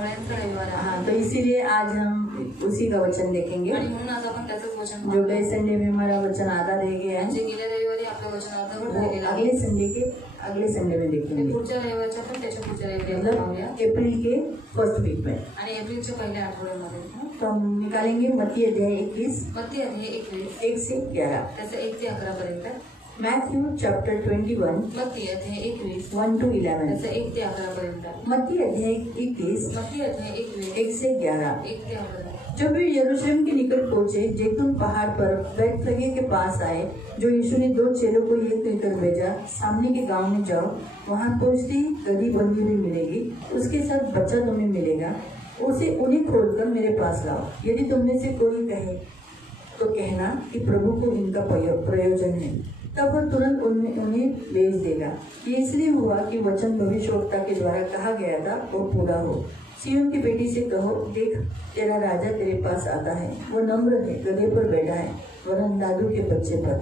मावळ्यांचा रविवार आहे। हाँ, तो इसीलिए आज हम उसी का वचन देखेंगे। आणि म्हणून आज आपण त्याचंच वचन जो गए संडे में हमारा वचन आधा रह गया है, जे गेल्या रविवारी आपलं वचन अर्धवट राहिलेलं आहे, अगले संडे में देखेंगे, पुढच्या रविवारच्या पण त्याच्या पुढच्या रविवारी आपण मतलब पाहूया। अप्रैल के फर्स्ट वीक में। आणि एप्रिलच्या पहिल्या आठवड्यामध्ये तो हम निकालेंगे मत्ती अध्याय 21 मत्ती अध्याय 21 1 से 11, त्याचं 1 ते 11 पर्यंत। मैथ्यू चैप्टर 21 मत्ती अध्याय 21 1 to 11, त्याचं 1 ते 11 पर्यंत। मत्ती अध्याय 21 मत्ती अध्याय 21 1 से 11। 1 ते 11। जब वे यरूशलेम के निकट पहुंचे, जैतून पहाड़ पर बैतफगे के पास आए, जो यीशु ने 2 चेलों को ये कहकर भेजा, सामने के गांव में जाओ, वहां पहुंचते ही गदही बंधी हुई मिलेगी, उसके साथ बच्चा तुम्हें मिलेगा, उसे उन्हें खोलकर मेरे पास लाओ। यदि तुम में से कोई कहे तो कहना कि प्रभु को इनका प्रयोजन है, तब वह तुरंत उन्हें भेज देगा। ये इसलिए हुआ कि वचन भविष्यवक्ता के द्वारा कहा गया था वो पूरा हो। सिय्योन की बेटी से कहो, देख तेरा राजा तेरे पास आता है, वो नम्र है, गधे पर बैठा है, वरन दादू के बच्चे पर।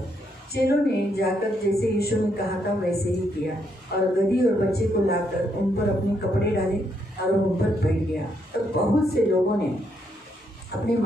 चेलों ने जाकर जैसे यीशु ने कहा था वैसे ही किया, और गधी और बच्चे को लाकर उन पर अपने कपड़े डाले और उन पर बैठ गया। तब बहुत से लोगों ने अपने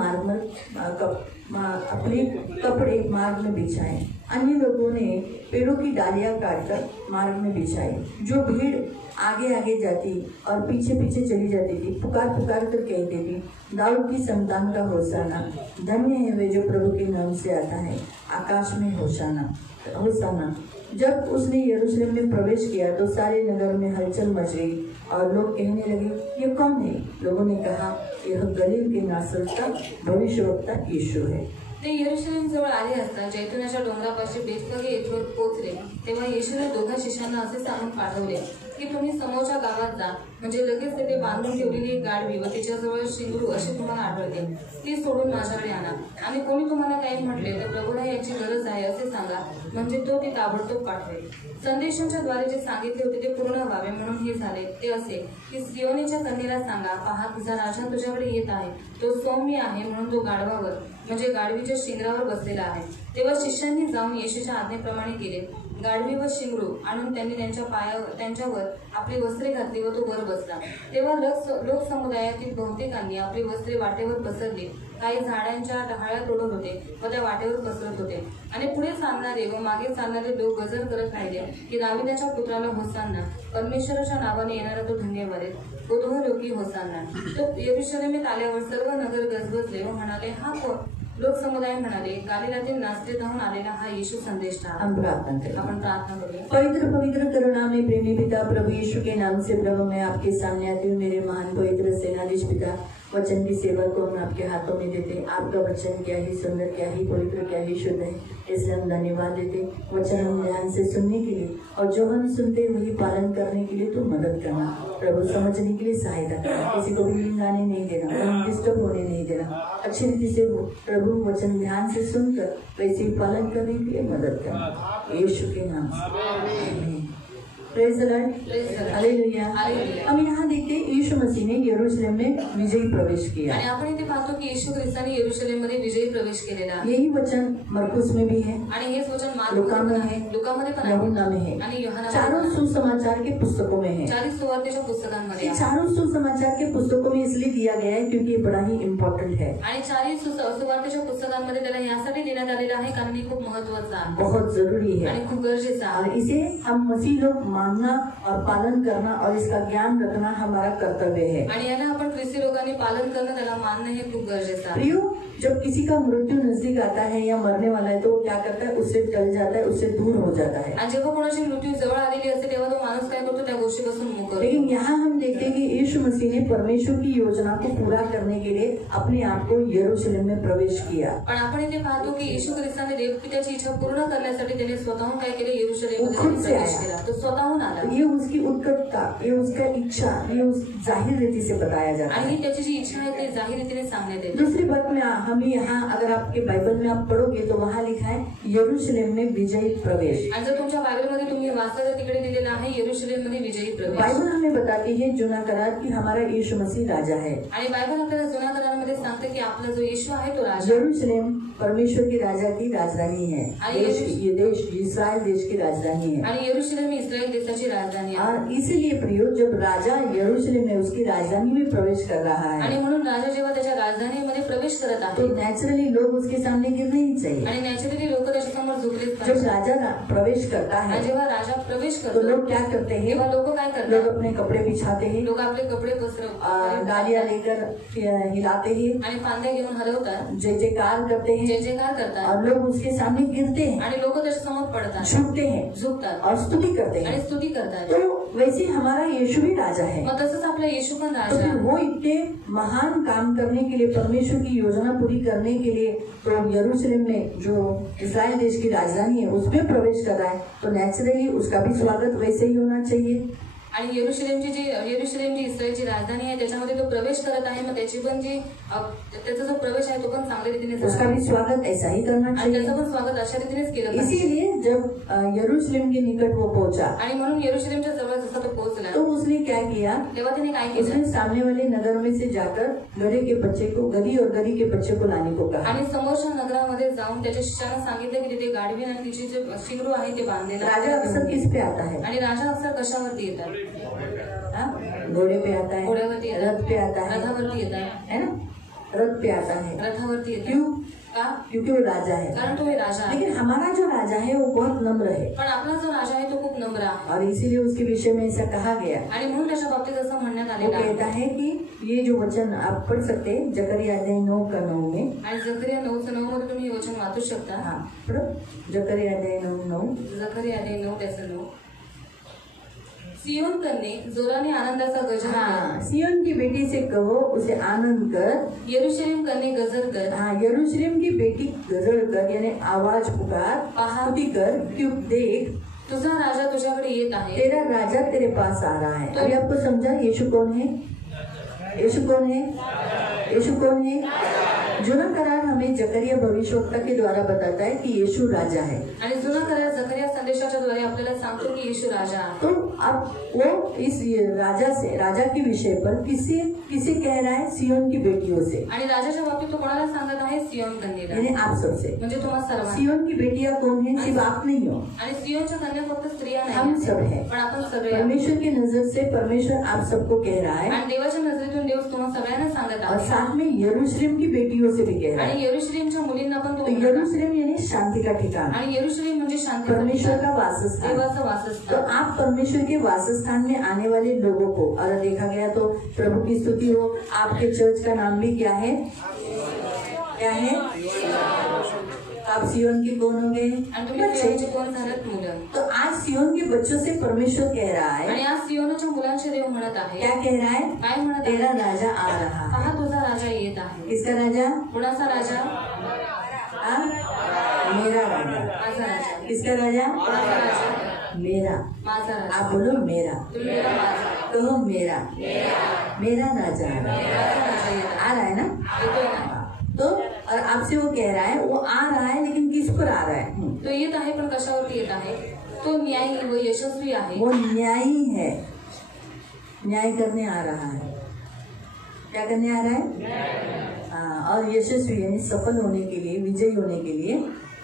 कपड़े मार्ग में बिछाए, अन्य लोगों ने पेड़ों की डालियां काटकर मार्ग में बिछाई। जो भीड़ आगे आगे जाती और पीछे पीछे चली जाती थी, पुकार पुकार कर कहती थी, दाऊद की संतान का होशाना, धन्य है वे जो प्रभु के नाम से आता है, आकाश में होशाना होशाना। जब उसने यरूशलेम में प्रवेश किया तो सारे नगर में हलचल मच गई और लोग कहने लगे, ये कौन है? लोगों ने कहा, यह गलील के नासरत का भविष्यवक्ता यीशु है। ते यरूशलेम जवळ आले असता जैतुनाच्या डोंगरापाशी बेतफगे येथे पोहोचले, तेव्हा येशूने 2 शिष्यांना असे सांगून पाठवले की तुम्ही समोरच्या गावात जा, म्हणजे लगेच तेथे बांधून ठेवलेली गाढवी व तिच्याजवळ शिंगरू अशी तुम्हाला आढळते, ती सोडून माझ्याकडे आणा। आणि कोणी तुम्हाला काही म्हटले तर प्रभूला याची गरज आहे असे सांगा, म्हणजे तो ती ताबडतोब पाठवेल। संदेशांच्या द्वारे जे सांगितले होते ते पूर्ण व्हावे म्हणून हे झाले। ते असे की सियोनीच्या कन्येला सांगा, पहा तुझा राजा तुझ्याकडे येत आहे, तो सौम्य आहे म्हणून तो गाढवावर म्हणजे गाढवीच्या शिंगरावर बसलेला आहे। तेव्हा शिष्यांनी जाऊन येशूच्या आज्ञेप्रमाणे केले, गाढवी व शिंगरू आणून त्यांनी त्यांच्यावर आपली वस्त्रे घातली व तो वर बसला। तेव्हा लोकसमुदायातील बहुतेकांनी आपली वस्त्रे वाटेवर पसरली, काही झाडांच्या डहाळ्या तोडत होते व त्या वाटेवर पसरत होते। आणि पुढे चालणारे व मागे चालणारे लोक गजर करत राहिले की दाविदाच्या पुत्राला होसान्ना, परमेश्वराच्या नावाने येणारा तो धन्यवाद, उद्वलोकी होसान्ना। तो यरूशलेमेत आल्यावर सर्व नगर गजबजले व म्हणाले, हा कोण? लोकसमुदाय म्हणाले, गालिलातील नासरेतहून आलेला हा येशू संदेष्टा। हम प्रार्थना करें। आपण प्रार्थना करूया। पवित्र पवित्र करुणा में प्रेमी पिता प्रभु यीशु के नाम से प्रभु मैं आपके सामने आती हूँ। मेरे महान पवित्र सेनाधीश पिता, वचन की सेवा को हम आपके हाथों में देते। आपका वचन क्या ही सुंदर, क्या ही पवित्र, क्या ही शुद्ध है, इसलिए हम धन्यवाद देते। वचन हम ध्यान से सुनने के लिए और जो हम सुनते वही पालन करने के लिए तो मदद करना प्रभु, समझने के लिए सहायता करना, किसी को भी लिंगाने नहीं देना, डिस्टर्ब होने नहीं देना, अच्छी रीति से प्रभु वचन ध्यान से सुनकर वैसे ही पालन करने के लिए मदद करना, यीशु के नाम से। Praise the Lord, hallelujah. हम यहाँ देखते हैं यीशु मसीह ने यरूशलेम में विजयी प्रवेश किया। आणि आपण इथे पाहतो की येशू ख्रिस्ताने यरूशलेम मध्ये विजयी प्रवेश केलेला आहे। यही वचन मरकुस में भी है, आणि हेच वचन लुका में है, लुकामध्ये पण यूहन्ना में है, आणि यूहन्ना चारों सुसमाचार के पुस्तकों में है। 40 सुवार्तेच्या पुस्तकांमध्ये आहे। चारों सुसमाचार के पुस्तकों में इसलिए दिया गया है क्योंकि ये बड़ा ही इम्पोर्टेंट है। आणि 40 सुवार्तेच्या पुस्तकांमध्ये त्याला यासाठी देण्यात आलेला आहे कारण हे खूप महत्त्वाचं आहे, बहुत जरूरी है आणि खूप गरजेचं आहे। और इसे हम मसीह लोग मानना और पालन करना और इसका ज्ञान रखना हमारा कर्तव्य है। आणि याला आपण ख्रिस्ती लोकांनी पालन करणं, त्याला मानणं हे खूप गरजेचं आहे। प्रियो, जब किसी का मृत्यु नजदीक आता है या मरने वाला है तो वो क्या करता है, उससे टल जाता है, उससे दूर हो जाता है। आणि जेव्हा कोणाची मृत्यू जवळ आलेली असते तेव्हा तो माणूस काय करतो, त्या गोष्टीपासून मुक्त होतो। लेकिन यहाँ हम देखते हैं कि यीशु मसीह ने परमेश्वर की योजना को पूरा करने के लिए अपने आप को यरूशलेम में प्रवेश किया। पण आपण इथे पाहतो की येशू ख्रिस्ताने देवपित्याची इच्छा पूर्ण करण्यासाठी त्याने स्वतःहून काय केले, यरूशलेममध्ये प्रवेश केला। तो स्वतःहून आला। ये उसकी उत्कटता, ये उसका इच्छा, ये उस जाहिर रीति से बताया जाता है। आणि त्याची जी इच्छा आहे ते जाहीर रीतीने सांगण्यात येते। दूसरी बात में हम यहाँ अगर आपके बाइबल में आप पढ़ोगे तो वहाँ लिखा है यरूशलेम में विजयी प्रवेश। आणि जर तुमच्या बायबलमध्ये तुम्ही वाचलं तर तिकडे दिलेलं आहे यरूशलेममध्ये विजयी प्रवेश। बाइबल हमें बताती है जूना करार की हमारा यीशु मसीह राजा है। आणि बायबल आपल्याला जुन्या करारामध्ये सांगते की आपला जो येशू आहे तो राजा. यरूशलेम परमेश्वर की राजा की राजधानी है। ये देश इस्राएल देश की राजधानी है आणि यरूशलेम ही इस्रायल देशाची राजधानी आहे. और इसीलिए प्रियो, जब राजा यरूशलेम में उसकी राजधानी में प्रवेश कर रहा है आणि म्हणून राजा जेव्हा त्याच्या राजधानीमध्ये प्रवेश करत आहे तो नेचुरली लोग उसके सामने गिरने ही चाहिए। आणि नॅचरली लोक त्याच्या समोर झुकलेच जब पाहिजे. राजा प्रवेश करता है आणि जेव्हा राजा प्रवेश तो करतो लोग क्या करते हैं? तेव्हा लोक काय लोग करतात? अपने कपड़े बिछाते हैं, लोक आपले कपडे डालियां लेकर हिलाते हैं, आणि फांद्या घेऊन हलवतात, जय जयकार करते हैं जय जयकार करतात और लोग उसके सामने गिरते हैं, आणि लोक त्याच्या समोर पडतात, झुकते हैं झुकतात और स्तुति करते आणि हैं। स्तुती करतात. तो वैसे हमारा यीशु भी राजा है। मग तसंच आपला येशू पण तो राजा फिर आहे. वो इतने महान काम करने के लिए, परमेश्वर की योजना पूरी करने के लिए तो यरूशलेम में जो इस्राएल देश की राजधानी है उसमें प्रवेश कर रहा है, तो नेचुरली उसका भी स्वागत वैसे ही होना चाहिए। आणि यरूशलेम जी इस्रायलची राजधानी आहे त्याच्यामध्ये तो प्रवेश करत आहे. मग त्याची पण जी त्याचा जो प्रवेश आहे तो पण चांगल्या रीतीने झाला उसका भी स्वागत ऐसा ही करना आणि चाहिए। त्याचं पण स्वागत अशा रीतीनेच केलं पाहिजे. इसीलिए जब यरूशलेम के निकट वो पहुंचा आणि म्हणून यरूशलेमच्या जवळ जसा तो पोहोचला तो उसने क्या किया? तेव्हा त्याने काय केलं? उसने सामने वाले नगर में से जाकर गधे के बच्चे को, गधी और गधी के बच्चे को लाने को कहा। आणि समोरच्या नगरामध्ये जाऊन त्याच्या शिष्यानं सांगितलं की तिथे गाढवी आणि तिचे जे शिंगरू आहे ते बांधलेलं आहे. राजा अक्सर किस पे आता है? आणि राजा अक्सर कशावरती येतात? घोड़े पे आता है, घोड्यावरती येतात, रथ पे आता है, रथावरती येतात, है ना? रथ पे आता है। रथावरती येतात. क्यों? का? क्योंकि वो राजा है। कारण तो हे राजा आहे. लेकिन हमारा जो राजा है वो बहुत नम्र है पण आपला जो राजा आहे तो खूप नम्र आहे और इसीलिए उसके विषय में ऐसा कहा गया। आणि म्हणून त्याच्या बाबतीत असं म्हणण्यात वो आलेलं कहता आहे. है कि ये जो वचन आप पढ़ सकते हैं जकरिया अध्याय 9:9 में। आणि जकरिया 9:9 मध्ये तुम्ही हे वचन वाचू शकता. हाँ पढ़ो, जकरिया अध्याय 9:9। जकरिया 9:9 सियोन कन्ये जोराने आनंदाचा गजर कर. हाँ, सियोन की बेटी से कहो उसे आनंद कर। यरूशलेम कन्ये गजर कर. हाँ, यरूशलेम की बेटी गजर कर यानी आवाज पुकार, स्तुति कर, क्यों देख तुझा राजा तुझ्याकडे येत आहे. तेरा राजा तेरे पास आ रहा है। अभी आपको समझा यीशु कौन है? यीशु कौन है? यीशु कौन है? जुना करार हमें जकरिया भविष्यवक्ता के द्वारा बताता है कि यीशु राजा है। आणि जुना करार जकरिया संदेशाच्या द्वारे आपल्याला सांगतो की येशू राजा आहे. तो अब वो इस राजा के विषय पर किसे कह रहा है? सियोन की बेटियों से। आणि राजाच्या बाबतीत तो कोणाला सांगत आहे? सियोन कन्येला, यानी आप सबसे। म्हणजे तुम्हा सर्वांना. सियोन की बेटियां कौन है? सिर्फ आप नहीं हो, आणि सियोनच्या कन्या फक्त स्त्रिया नाही, हम सब है। पण आपण सगळे. परमेश्वर की नजर से परमेश्वर आप सबको कह रहा है आणि देवाच्या नजरेतून देव तुम्हा सगळ्यांना सांगत और आहे. साथ में यरूशलेम की बेटियों से भी कह रहा है। आणि यरूशलेमच्या मुलींना पण तो तो म्हणत आहे. यरूशलेम यानी शांति का ठिकाना, आणि यरूशलेम म्हणजे शांतीचं परमेश्वर ठिकाण, का वासस्थान। देवाचं तो वासस्थान. आप परमेश्वर के वासस्थान में आने वाले लोगों को, अगर देखा गया तो प्रभु की स्तुति हो। आपके चर्च का नाम भी क्या है? क्या है? आप सियोन के कौन होंगे? आणि तुम्ही सियोनचे कोण झालेत? मुलं. तो आज सियोन के बच्चों से परमेश्वर कह रहा है, आणि आज सियोनच्या मुलांचे देव म्हणत आहे. क्या कह रहा है? काय म्हणत तेरा आहे? राजा आ रहा है। पहा तुझा राजा येत आहे. किसका राजा? कुणाचा राजा? हाँ? मेरा राजा। माझा राजा. किसका राजा? कुणाचा राजा? मेरा। माझा राजा. आप बोलो मेरा, तुम्ही मेरा माझा. कहो मेरा, मेरा राजा माझा राजा येत आहे. आ रहा है ना? येतोय ना? तो और आपसे वो कह रहा है, वो आ रहा है लेकिन किस पर आ रहा है? तो येत आहे पण कशावरती येत आहे? तो न्यायी व यशस्वी आहे. वो न्यायी है, न्याय करने आ रहा है। क्या करने आ रहा है? हाँ, और यशस्वी यानी सफल होने के लिए, विजयी होने के लिए।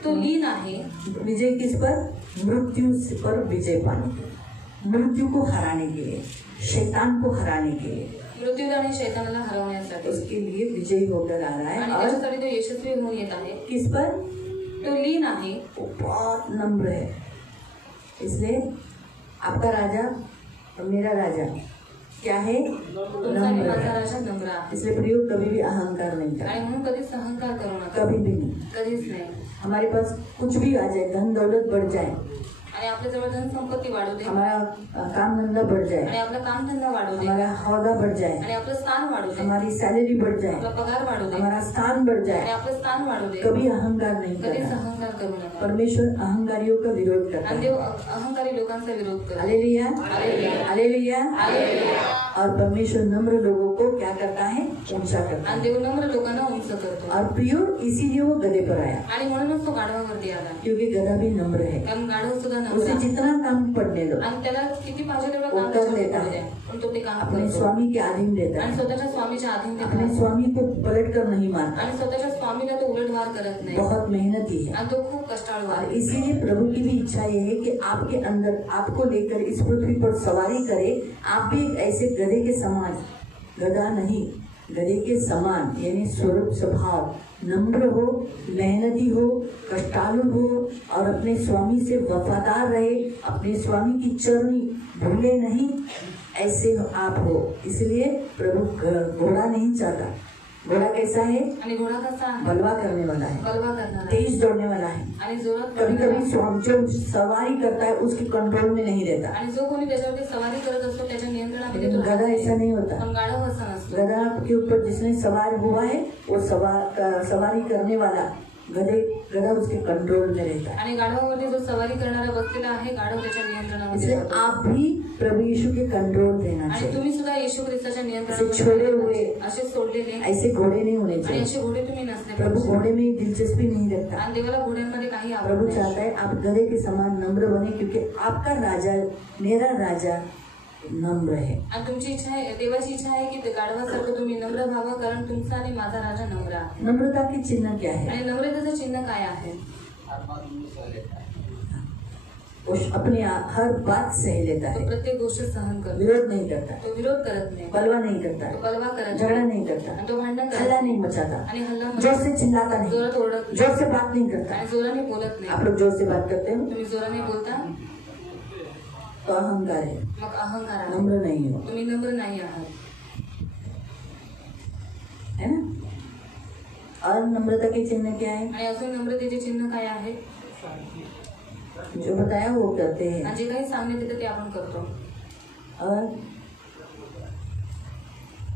तो लीन आहे. विजय किस पर? मृत्यु पर विजय पाने के लिए, मृत्यु को हराने के लिए, शैतान को हराने के लिए, मृत्यूला आणि शैतानाला हरवण्यासाठी. उसके लिए विजयी होकर आ रहा आणि है। और त्याच्यासाठी तो यशस्वी होऊन येत आहे. किस पर? तो लीन आहे. वो बहुत नम्र है। इसलिए आपका राजा और मेरा राजा क्या है? तुमचा आणि नम्र माझा है। राजा नम्र आहे. इसलिए प्रयोग कभी भी अहंकार नहीं आणि करना, म्हणून कधीच अहंकार करू नका. कभी भी नहीं। कधीच नाही. हमारे पास कुछ भी आ जाए, धन दौलत बढ़ जाए, आणि आपल्या जवळ धन संपत्ती वाढू दे, हमारा काम धंधा बढ़ आणि जाए, आपला काम धंदा वाढू दे, हमारा हौदा बढ़ जाए, आणि आपलं स्थान वाढू दे, हमारी सैलरी बढ़ आपला जाए, पगार वाढू दे, हमारा स्थान बढ़ आणि जाए, आपलं स्थान वाढू दे, कभी अहंकार नहीं कधीच करना। अहंकार करू नका. परमेश्वर अहंकारियों का विरोध करता आणि है। देव अहंकारी लोकांचा विरोध करतो. Hallelujah, hallelujah. हालेलुया। हालेलुया. और परमेश्वर नम्र लोगों को क्या करता है? ऊंचा करता आणि है। देव नम्र लोकांना उंच करतो और प्रियो इसीलिए वो गधे पर आया, आणि म्हणूनच तो गाढवावरती आला, क्योंकि गधा भी नम्र है। कारण गाढव सुद्धा नम्र उसे आहे. जितना काम पड़ने दो आणि त्याला किती पाहिजे तेवढं वो काम कर त्याच्यावर लेता करू है, द्या. पण तो ते काम अपने करतो स्वामी के अधीन रहता आणि है, स्वतःच्या स्वामीच्या अधीन ते अपने करतो. स्वामी को पलट कर नहीं मारता, आणि स्वतःच्या स्वामीला तो उलटवार करत नाही बहुत मेहनती है। आणि तो खूप कष्टाळू और आहे. इसीलिए प्रभु की भी इच्छा ये है कि आपके अंदर आपको लेकर इस पृथ्वी पर सवारी करे। आप भी एक ऐसे गधे के समान, गधा नहीं, गधे के समान यानी स्वरूप स्वभाव नम्र हो, मेहनती हो, कष्टालु हो और अपने स्वामी से वफादार रहे, अपने स्वामी की चरणी भूले नहीं, ऐसे आप हो। इसलिए प्रभु घोड़ा नहीं चाहता। घोड़ा कैसा है? आणि घोडा कसा आहे? बलवा करने वाला है, बलवा करणारा आहे. तेज दौड़ने वाला है। आणि जोरात कभी पळणारा कभी जो सवारी करता है उसके कंट्रोल में नहीं रहता। आणि जो कोणी त्याच्यावरती सवारी करत असतो त्याच्या नियंत्रणामध्ये तो गधा ऐसा नहीं होता। पण गाढव असा नसतो. गधा के ऊपर जिसने सवार हुआ है वो सवारी करने वाला गधा उसके कंट्रोल में रहता है। आणि गाढवावरती जो सवारी करणारा बसलेला आहे गाढव त्याच्या नियंत्रणामध्ये इसलिए राहतो. आप भी प्रभु यीशु के कंट्रोल रहना आणि चाहिए। तुम्ही सुद्धा येशू ख्रिस्ताच्या छोड़े नियंत्रणामध्ये हुए असे सोडलेले ऐसे घोड़े नहीं होने आणि चाहिए। असे घोडे तुम्ही नसले प्रभु पाहिजे. घोड़े में दिलचस्पी नहीं रखता। आणि देवाला घोड्यांमध्ये काही आवड प्रभु नाही. चाहता है आप गधे के समान नम्र बने, क्योंकि आपका राजा, मेरा राजा नम्र है। आणि तुमची इच्छा आहे, देवाची इच्छा आहे की गाढवासारखं तुम्ही नम्र व्हावं, कारण तुमचा आणि माझा राजा नम्र आहे. नम्रता के चिन्ह क्या है? आणि नम्रतेचं चिन्ह काय आहे? वो अपने हर बात सह लेता तो है, प्रत्येक गोष्ट सहन करतो, विरोध नहीं करता, तो विरोध करत नाही, बलवा नहीं करता, तो बलवा करत झगड़ा नाही, नहीं करता, आणि तो भांडण करत हल्ला नाही, नहीं मचाता, आणि हल्ला जोर से चिल्लाता नहीं, जोरात ओरडत नाही, जोर से बात नहीं करता। आणि जोराने बोलत नाही. आप लोग जोर से बात करते हो तुम्ही जोराने बोलता तो अहंकार है, मग अहंकार आहे, नम्र नहीं हो, तुम्ही नम्र नाही आहात. है ना। और नम्रता के चिन्ह क्या है? आणि अजून नम्रतेचे चिन्ह काय आहे? जो बताया वो करते हैं। आणि जे काही सांगण्यात येतं ते आपण करतो. और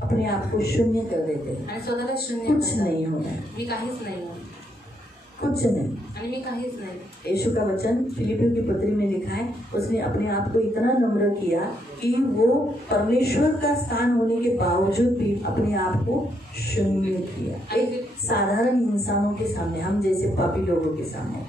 अपने आप को शून्य कर देते हैं, आणि स्वतःला शून्य कुछ करतो. नहीं होना है, मी काहीच नाही आहे. कुछ नहीं। आणि मी काहीच नाही. यीशु का वचन फिलिपियों की पत्री में लिखा है, उसने अपने आप को इतना नम्र किया कि वो परमेश्वर का स्थान होने के बावजूद भी अपने आप को शून्य किया, एक साधारण इंसानों के सामने, हम जैसे पापी लोगों के सामने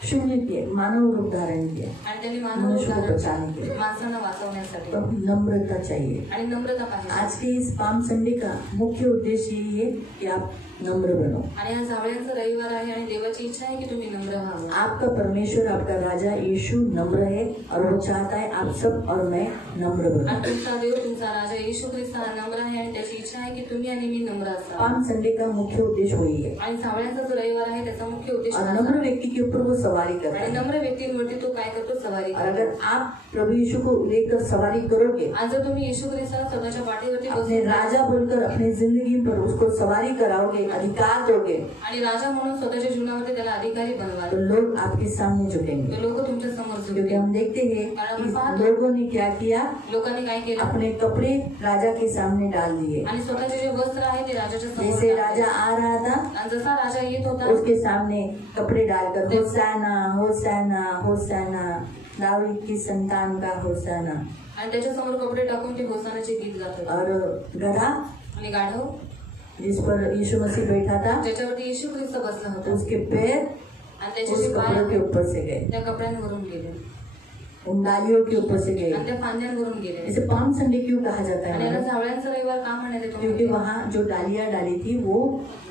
शून्य किया, मानव रूप धारण किया, आणि त्यांनी मानव मनुष्य को उदाहरण बचाने के लिए। माणसांना वाचवण्यासाठी. तो नम्रता चाहिए। आणि नम्रता पाहिजे. आज के इस पाम संडे का मुख्य उद्देश्य यही है कि आप नम्र बनो। आणि हा जावळ्यांचा रविवार आहे आणि देवाची इच्छा आहे की तुम्ही नम्र व्हावं. आपका परमेश्वर, आपका राजा यीशु नम्र है और वो चाहता है आप सब और मैं नम्र बनूं। आणि तुमचा देव, तुमचा राजा येशू ख्रिस्त हा नम्र आहे आणि त्याची इच्छा आहे की तुम्ही आणि मी नम्र असावं. पाम संडे का मुख्य उद्देश्य वही है। आणि जावळ्यांचा जो रविवार आहे त्याचा मुख्य उद्देश और हा नम्र आहे. व्यक्ति के ऊपर वो सवारी करता आणि है। नम्र व्यक्तींवरती तो काय करतो? सवारी और करतो. अगर आप प्रभु यीशु को लेकर सवारी करोगे, आज जर तुम्ही येशू ख्रिस्ताला स्वतःच्या पाठीवरती अपने बसवून राजा बोलकर अपनी जिंदगी पर उसको सवारी कराओगे, अधिकार दोगे, आणि राजा म्हणून स्वतःच्या जीवनामध्ये त्याला अधिकारी बनवाल, तो लोग आपके सामने झुकेंगे। तर लोक तुमच्या समोर क्योंकि झुकतील. हम देखते हैं कि लोगों ने क्या किया, लोकांनी काय केलं? अपने कपड़े राजा के सामने डाल दिए। आणि स्वतःचे जे वस्त्र आहे ते राजाच्या समोर जैसे टाकले. राजा आ रहा था, आणि जसा राजा येत होता उसके सामने कपड़े डालकर होसाना होसाना होसाना, दाऊद की संतान का होसाना। आणि त्याच्या समोर कपडे टाकून ते होसानाचे गीत गात होते. और गधा आणि गाढव जिस पर यीशु मसीह बैठा था, ज्याच्यावरती येशू ख्रिस्त बसला होता उसके पैर आणि त्याचे उस जे पाय कपड़ों के आहेत, ऊपर से गए, त्या कपड्यांवरून गेले उन डालियों के ऊपर से गए। आणि त्या फांद्यांवरून गेले. इसे पाम संडे क्यों कहा जाता आणि याला है? जावळ्यांचा रविवार का म्हणण्यात येतो? क्योंकि वहाँ जो डालियां डाली थी वो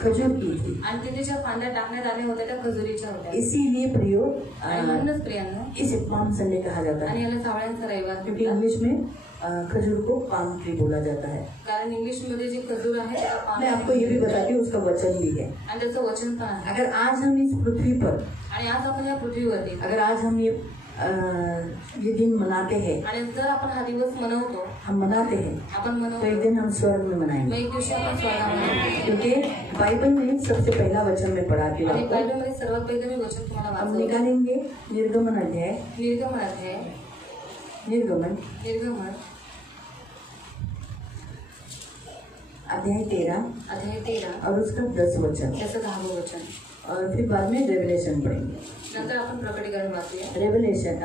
खजूर की थी। आणि तिथे ज्या फांद्या टाकण्यात आल्या होत्या त्या खजुरीच्या होत्या. इसीलिए प्रियो आणि म्हणूनच प्रियांनो इसे पाम संडे कहा जाता आणि है, याला जावळ्यांचा रविवार क्योंकि म्हणतात. इंग्लिश में खजूर को पाम ट्री बोला जाता है। कारण इंग्लिश मध्ये जी खजूर आहे त्याला पाम मैं आपको ये भी बताती हूँ, उसका वचन भी है। आणि त्याचं वचन पण आहे. अगर आज हम इस पृथ्वी पर, आणि आज आपण या पृथ्वीवरती अगर आज हम ये दिन मनाते हैं, आणि जर आपण हा दिवस मनवतो, हम मनाते हैं, आपण तो मनवतो, एक दिन हम स्वर्ग में मग मनाएंगे। एक दिवशी आपण स्वर्गामध्ये. क्योंकि बाइबल में सबसे पहला वचन में पढ़ाती हूँ आणि आपको। बायबलमध्ये सर्वात पहिलं मी वचन तुम्हाला हम वाचवतो. निकालेंगे निर्गमन अध्याय, निर्गमन अध्याय, निर्गमन निर्गमन अध्याय 13 अध्याय 13 और उसका 10 वचन, त्याचं 10वं वचन. और फिर बाद में रेवलेशन पढ़ेंगे। नंतर आपण प्रकटीकरण वाचूया. रेवलेशन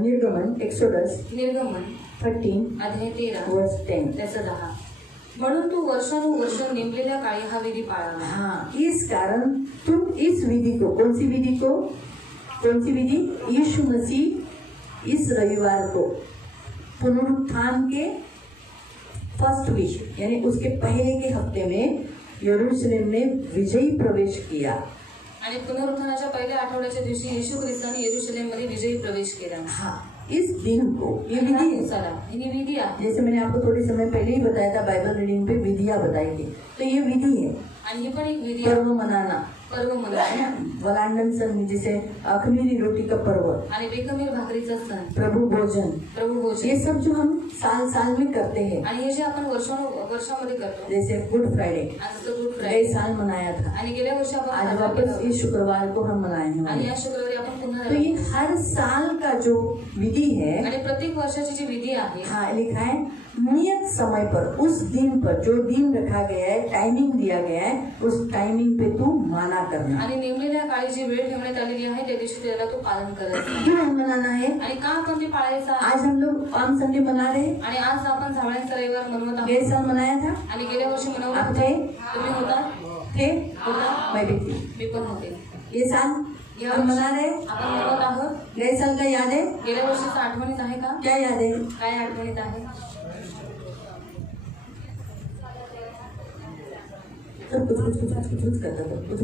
निर्गमन एक्सोडस निर्गमन 13 अध्याय 13 वर्स 10। त्याचं 10. म्हणून तू वर्षानुवर्ष नेमलेल्या काळी हा विधी पाळावा। हाँ, इस कारण तुम इस विधि को, कौन सी विधि को, कौन सी विधि? यीशु मसीह इस रविवार को पुनरुत्थान के फर्स्ट वीक यानी उसके पहले के हफ्ते में यरूशलेम में विजयी प्रवेश किया। आणि पुनरुत्थानाच्या पहिल्या आठवड्याच्या दिवशी येशू ख्रिस्ताने यरूशलेम मध्ये विजयी प्रवेश केला। हाँ, इस दिन को ये विधि है। जैसे मैंने आपको थोड़े समय पहले ही बताया था, बाइबल रीडिंग पे विधियां बताई थी, तो ये विधि है। आणि ही पण एक विधी पर्व मनाना, वलांडन सण जिसे खमीरी रोटी का पर्व आणि बेखमीर भाकरीचा सण, प्रभु भोजन, ये सब जो हम साल साल में करते हैं आणि हे जे आपण वर्षामध्ये करतो, जैसे गुड फ्राइडे आज तो गुड गए फ्रायडे साल मनाया था, आणि गेल्या वर्षी आपण आज वापस इस शुक्रवार को हम आणि मनाएंगे। या शुक्रवारी आपण पुन्हा तो ये हर साल का जो विधि है, आणि प्रत्येक वर्षाची जी विधी आहे, हाँ लिखा है नियत समय पर, उस दिन पर जो दिन रखा गया है, टाइमिंग दिया गया है, उस टाइमिंग पे तू माना करना। आणि नेमलेल्या काळी जी वेळ ठेवण्यात आलेली आहे त्या दिवशी त्याला तू पालन करायचं। क्यों मनाना है? आणि का आपण ते पाळायचं? आज हम लोग पाम संडे मना रहे हैं, आणि आज आपण झावळ्यांचा रविवार मनवत आहोत। गए साल मनाया था, आणि गेल्या वर्षी मनवलं आप होतं, थे? तुम्ही होता? थे? होता? मैं भी थी। मी पण होते। ये साल या हम मना रहे, आपण मनवत आहोत। गए साल का याद है? गेल्या वर्षीचं आठवणीत आहे का? क्या याद है? काय आठवणीत आहे? सब कुछ करता था, कुछ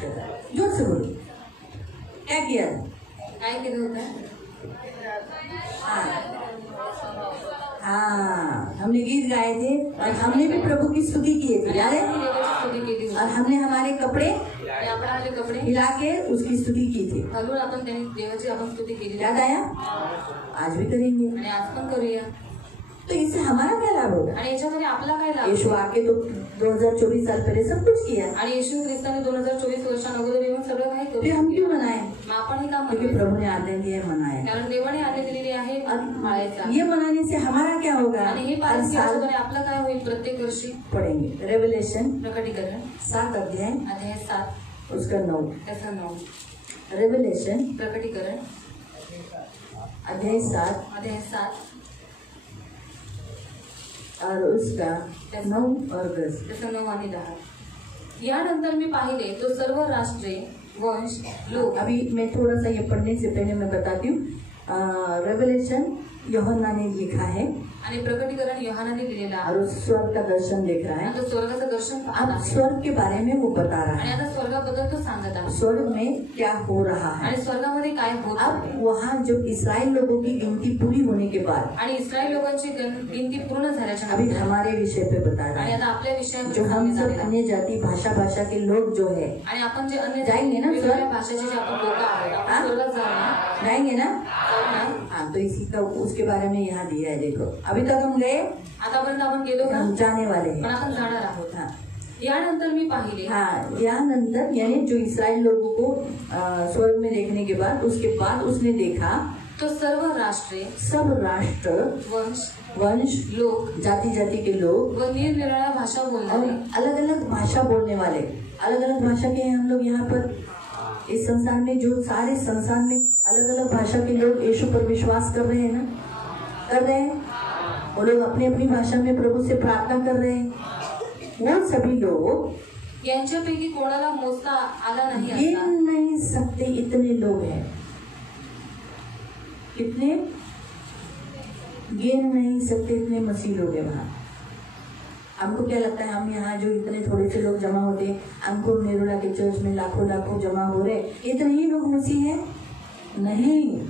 करता। जोर से बोलो, क्या किया? काय केलं होतं? हाँ, हमने गीत गाए थे और हमने भी प्रभु की स्तुति की थी, याद है? देवाची स्तुती केली होती। और हमने हमारे कपड़े आणि आपण आपले कपडे हिला के उसकी स्तुति की थी, घालून आपण त्यांनी देवाची आपण स्तुती केली। याद आया? आज भी करेंगे। आणि आज पण करूया। तो इससे हमारा क्या लाभ होगा? आणि याच्यामध्ये आपला काय लाभ? यीशु आके तो 2024 साल पहले सब कुछ किया, आणि येशू ख्रिस्ताने 2024 वर्षांअगोदर येऊन सगळं काही करू। फिर हम क्यों मनाए? मग आपण हे काम क्योंकि करू, प्रभु ने आज्ञा दी है, मनाए। कारण देवाने आज्ञा दिलेली आहे पाळायचा। ये मनाने से हमारा क्या होगा? आणि हे हर पालन साल केल्यामुळे आपलं काय होईल? प्रत्येक वर्षी पढ़ेंगे। रेवलेशन प्रकटीकरण 7 अध्याय अध्याय 7 उसका 9, त्याचा 9, रेवलेशन प्रकटीकरण अध्याय 7 अध्याय 7 और उसका 9 और 10। त्याचा 9 आणि 10। यानंतर मी पाहिले तो सर्व राष्ट्रे, वंश, लोक। अभी मैं थोड़ा सा ये पढ़ने से पहले मैं बताती हूँ। रेवलेशन यूहन्ना ने लिखा है आणि प्रकटीकरण योहानाने लिहिलेला आहे। और उस स्वर्ग का दर्शन देख रहा है। आता स्वर्गाचं दर्शन पाहत अब आहे स्वर्ग के बारे में वो बता रहा आणि है, आता स्वर्गाबद्दल तो सांगत आहे। स्वर्ग में क्या हो रहा है। आणि स्वर्गामध्ये काय होत आहे। अब वहाँ जब इस्राएल लोगों की गिनती पूरी होने के बाद, आणि इस्रायल लोकांची गिनती पूर्ण झाल्याच्या अभी नंतर हमारे विषय पे बता रहा आणि है, आता आपल्या विषयावर जो हम सब अन्य जाति भाषा के लोग जो है आणि आपण जे अन्य जाएंगे ना वेगवेगळ्या स्वर्ग? भाषेचे जे आपण लोक आहोत, आपण स्वर्गात जाऊ ना? जाएंगे ना? जाऊ ना? हाँ, तो इसी का उसके बारे में यहाँ दिया है। देखो, अभी तक हम गए, आतापर्यंत आपण गेलो ना, हम जाने वाले पण हैं। आपण जाणार आहोत। हाँ यानंतर मी पाहिले हाँ, यानंतर यानी जो इस्राएल लोगों को स्वर्ग में देखने के बाद, उसके बाद उसने देखा तो सर्व राष्ट्रे, सब राष्ट्र, वंश, लोक जाति जाति के लोग व निरनिराळ्या भाषा और बोलणारे अलग अलग भाषा बोलने वाले, अलग अलग भाषा के हैं हम लोग यहाँ पर। इस संसार में जो सारे संसार में अलग अलग भाषा के लोग यीशु पर विश्वास कर रहे हैं ना, कर रहे हैं, वो लोग अपनी अपनी भाषा में प्रभु से प्रार्थना कर रहे हैं। वो सभी लोग यांच्यापैकी कोणाला मोजता आला नाही गिन असता नहीं सकते, इतने लोग हैं। कितने? गिन नहीं सकते, इतने मसीह लोग हैं वहाँ। हमको क्या लगता है, हम यहाँ जो इतने थोड़े से लोग जमा होते हैं, हमको नेरुला के चर्च में लाखों लाखों जमा हो रहे, इतने ही लोग मसीह हैं? नहीं,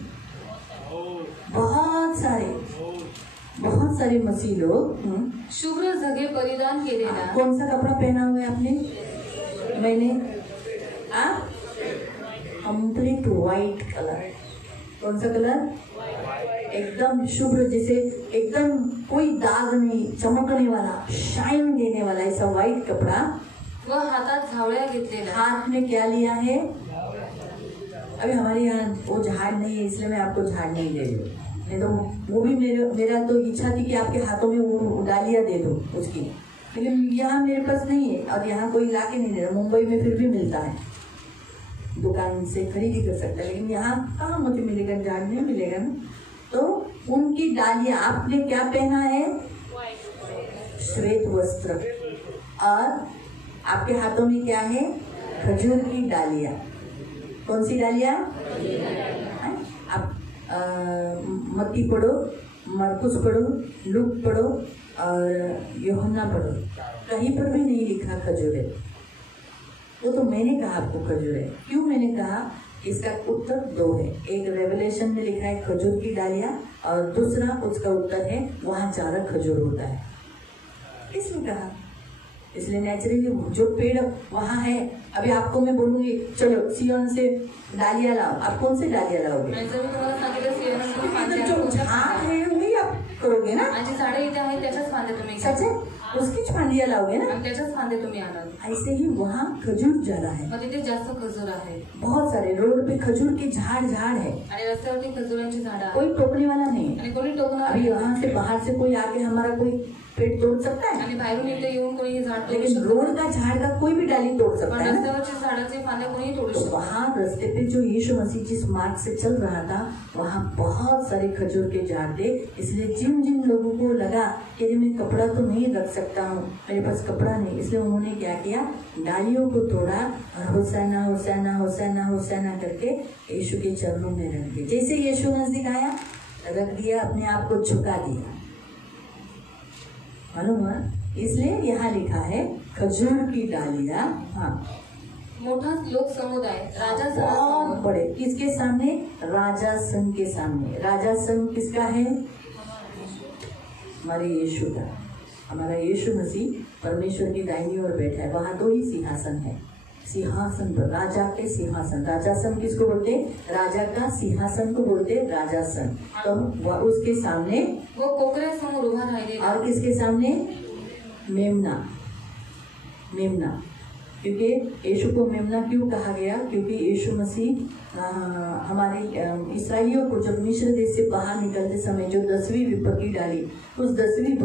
बहुत सारे मसीह लोग। शुभ्र झगे परिधान केलेला। कौन सा कपड़ा पहना हुआ है आपने? मैंने कंप्लीट व्हाइट कलर। कौन सा कलर? एकदम शुभ्र, जैसे एकदम कोई दाग नहीं, चमकने वाला, शाइन देने वाला ऐसा व्हाइट कपड़ा। वह हातात झावळ्या घेतलेला। हाथ में क्या लिया है? अभी हमारे यहाँ वो झाड़ नहीं है, इसलिए मैं आपको झाड़ नहीं दे रही। नहीं तो वो भी मेरा तो इच्छा थी कि आपके हाथों में वो डालियाँ दे दो उसकी, लेकिन यहाँ मेरे पास नहीं है और यहाँ कोई ला के नहीं दे रहा। मुंबई में फिर भी मिलता है, दुकान से खरीदी कर सकता है, लेकिन यहाँ कहाँ मुझे मिलेगा, झाड़ नहीं मिलेगा ना। तो उनकी डालियाँ, आपने क्या पहना है? श्वेत वस्त्र और आपके हाथों में क्या है? खजूर की डालियां। कौन सी डालियां? आप मत्ती पढ़ो, मरकुस पढ़ो, लूक पढ़ो और यूहन्ना पढ़ो, कहीं पर भी नहीं लिखा खजूर है। वो तो मैंने कहा आपको खजूर है। क्यों मैंने कहा? इसका उत्तर दो है। एक रेवलेशन में लिखा है खजूर की डालियां और दूसरा उसका उत्तर है वहां चारा खजूर होता है। इसलिए कहा, इसलिए नेचुरली जो पेड़ वहां है, अभी आपको मैं बोलूंगी चलो सियोन से डालियां लाओ, आप कौन से डालियां लाओगे? जो झाड़ है वही आप करोगे ना। झाडे इथे आहेत त्याच्याच फांद्या तुम्ही सच है, उसकी फांदियां लाओगे ना, त्याच्याच फांद्या तुम्ही आणाल। ऐसे ही वहाँ खजूर ज्यादा है, मग तिथे जास्त खजूर आहे, बहुत सारे रोड पे खजूर के झाड़ है आणि रस्त्यावरती खजुरांची झाडं आहेत, कोई टोकने वाला नहीं। आणि कोणी टोकणार अभी वहाँ से बाहर से कोई आके हमारा कोई पेड़ तोड़ सकता है, आणि बाहेरून इथे येऊन कोणी हे झाड तोडू लेकिन शकतो, रोड का झाड़ का कोई भी डाली तोड़ सकता पण है ना। रस्त्यावरची झाडाची फांद्या कोणी तोडू तो शकतो। वहाँ रास्ते पे जो यीशु मसीह जिस मार्ग से चल रहा था वहाँ बहुत सारे खजूर के झाड़ थे। इसलिए जिन जिन लोगों को लगा कि मैं कपड़ा तो नहीं रख सकता हूँ, मेरे पास कपड़ा नहीं, इसलिए उन्होंने क्या किया? डालियों को तोड़ा और होसाना होसाना होसाना होसाना करके यीशु के चरणों में रख दिया। जैसे यीशु नजदीक आया रख दिया, अपने आप को झुका दिया, मालूम हुआ? इसलिए यहाँ लिखा है खजूर की डालियां। हाँ, मोठा लोक समुदाय राजा बहुत बड़े, किसके सामने? राजा संघ के सामने। राजा संघ किसका है? हमारे यीशु का। हमारा यीशु मसीह परमेश्वर की दाहिनी ओर बैठा है, वहाँ 2 ही सिंहासन है। सिंहासन पर राजा के सिंहासन, राजासन किसको बोलते? राजा का सिंहासन को बोलते राजासन। तो उसके सामने वो कोकरे समोर उभा राहिलेला, और किसके सामने? मेमना। मेमना, क्योंकि यीशु को मेमना क्यों कहा गया? क्योंकि यीशु मसीह हमारे इस्राएलियों को जब मिस्र देश से बाहर निकलते समय जो 10वीं विपत्ति डाली, उस 10वीं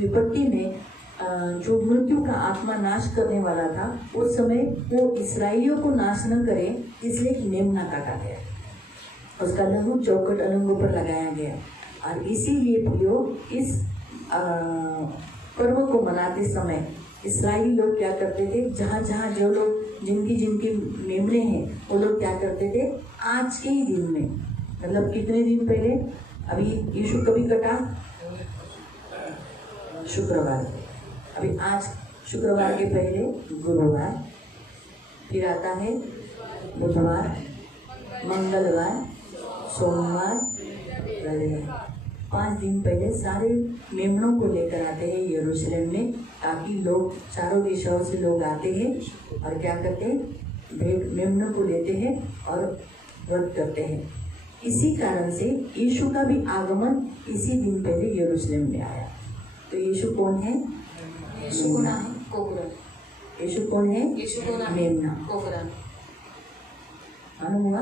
विपत्ति में जो मृत्यु का आत्मा नाश करने वाला था, उस समय वो इस्राएलियों को नाश न करे इसलिए मेमना काटा गया, उसका लहू चौखट अलंगों पर लगाया गया। और इसीलिए प्रियो इस पर्व को मनाते समय इस्राएली लोग क्या करते थे? जहाँ जहाँ जो लोग जिनकी मेमने हैं वो लोग क्या करते थे? आज के ही दिन में, मतलब कितने दिन पहले, अभी यीशु कभी कटा? शुक्रवार। अभी आज शुक्रवार के पहले गुरुवार, फिर आता है बुधवार, मंगलवार, सोमवार, रविवार। 5 दिन पहले सारे मेमनों को लेकर आते हैं यरूशलेम में, ताकि लोग चारों दिशाओं से लोग आते हैं और क्या करते हैं? भेंट मेमनों को लेते हैं और व्रत करते हैं। इसी कारण से यीशु का भी आगमन इसी दिन पहले यरूशलेम में आया। तो यीशु कौन है? यीशु कोण आहे? कोकरा। यीशु कौन है? यीशु कोण आहे? मेमना। कोकरा। मालूम हुआ?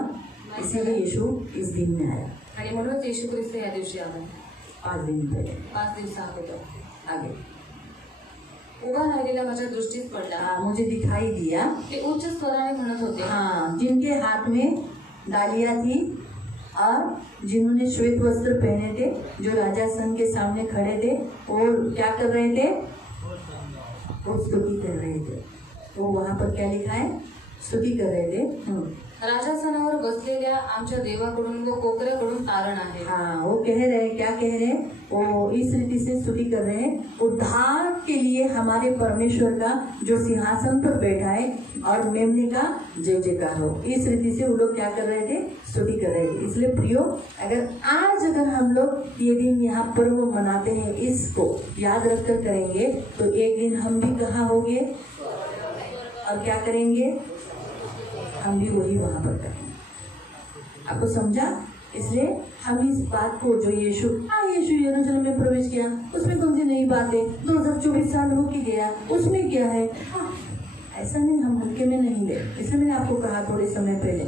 इसीलिए यीशु इस दिन में आया, आणि म्हणूनच येशू ख्रिस्त या दिवशी आला, 5 दिन पहले। 5 दिवसाअगोदर। आगे उभा राहिलेला माझ्या दृष्टीस पडला, मुझे दिखाई दिया, ते उच्च स्वराने म्हणत होते, हाँ, जिनके हाथ में डालियां थी और जिन्होंने श्वेत वस्त्र पहने थे, जो राजा संघ के सामने खड़े थे, और क्या कर रहे थे? वो स्तुति कर रहे थे। तो वहाँ पर क्या लिखा है? स्तुति कर रहे थे। राजासनावर बसलेल्या आमच्या देवाकडून व कोकऱ्याकडून तारण आहे। हाँ, वो कह रहे हैं, क्या कह रहे हैं? वो इस रीति से स्तुति कर रहे हैं, उद्धार के लिए हमारे परमेश्वर का जो सिंहासन पर बैठा है और मेमने का जय जयकार हो। इस रीति से वो लोग क्या कर रहे थे? स्तुति कर रहे थे। इसलिए प्रियो, अगर हम लोग ये दिन यहाँ पर्व मनाते हैं, इसको याद रखकर करेंगे तो एक दिन हम भी कहाँ होंगे और क्या करेंगे? हम भी वही वहां पर करेंगे। आपको समझा? इसलिए हम इस बात को जो यीशु यरूशलेम में प्रवेश किया, उसमें कौन सी नई बात है? 2024 साल हो के गया, उसमें क्या है? ऐसा नहीं, हम हल्के में नहीं ले। इसलिए मैंने आपको कहा थोड़े समय पहले,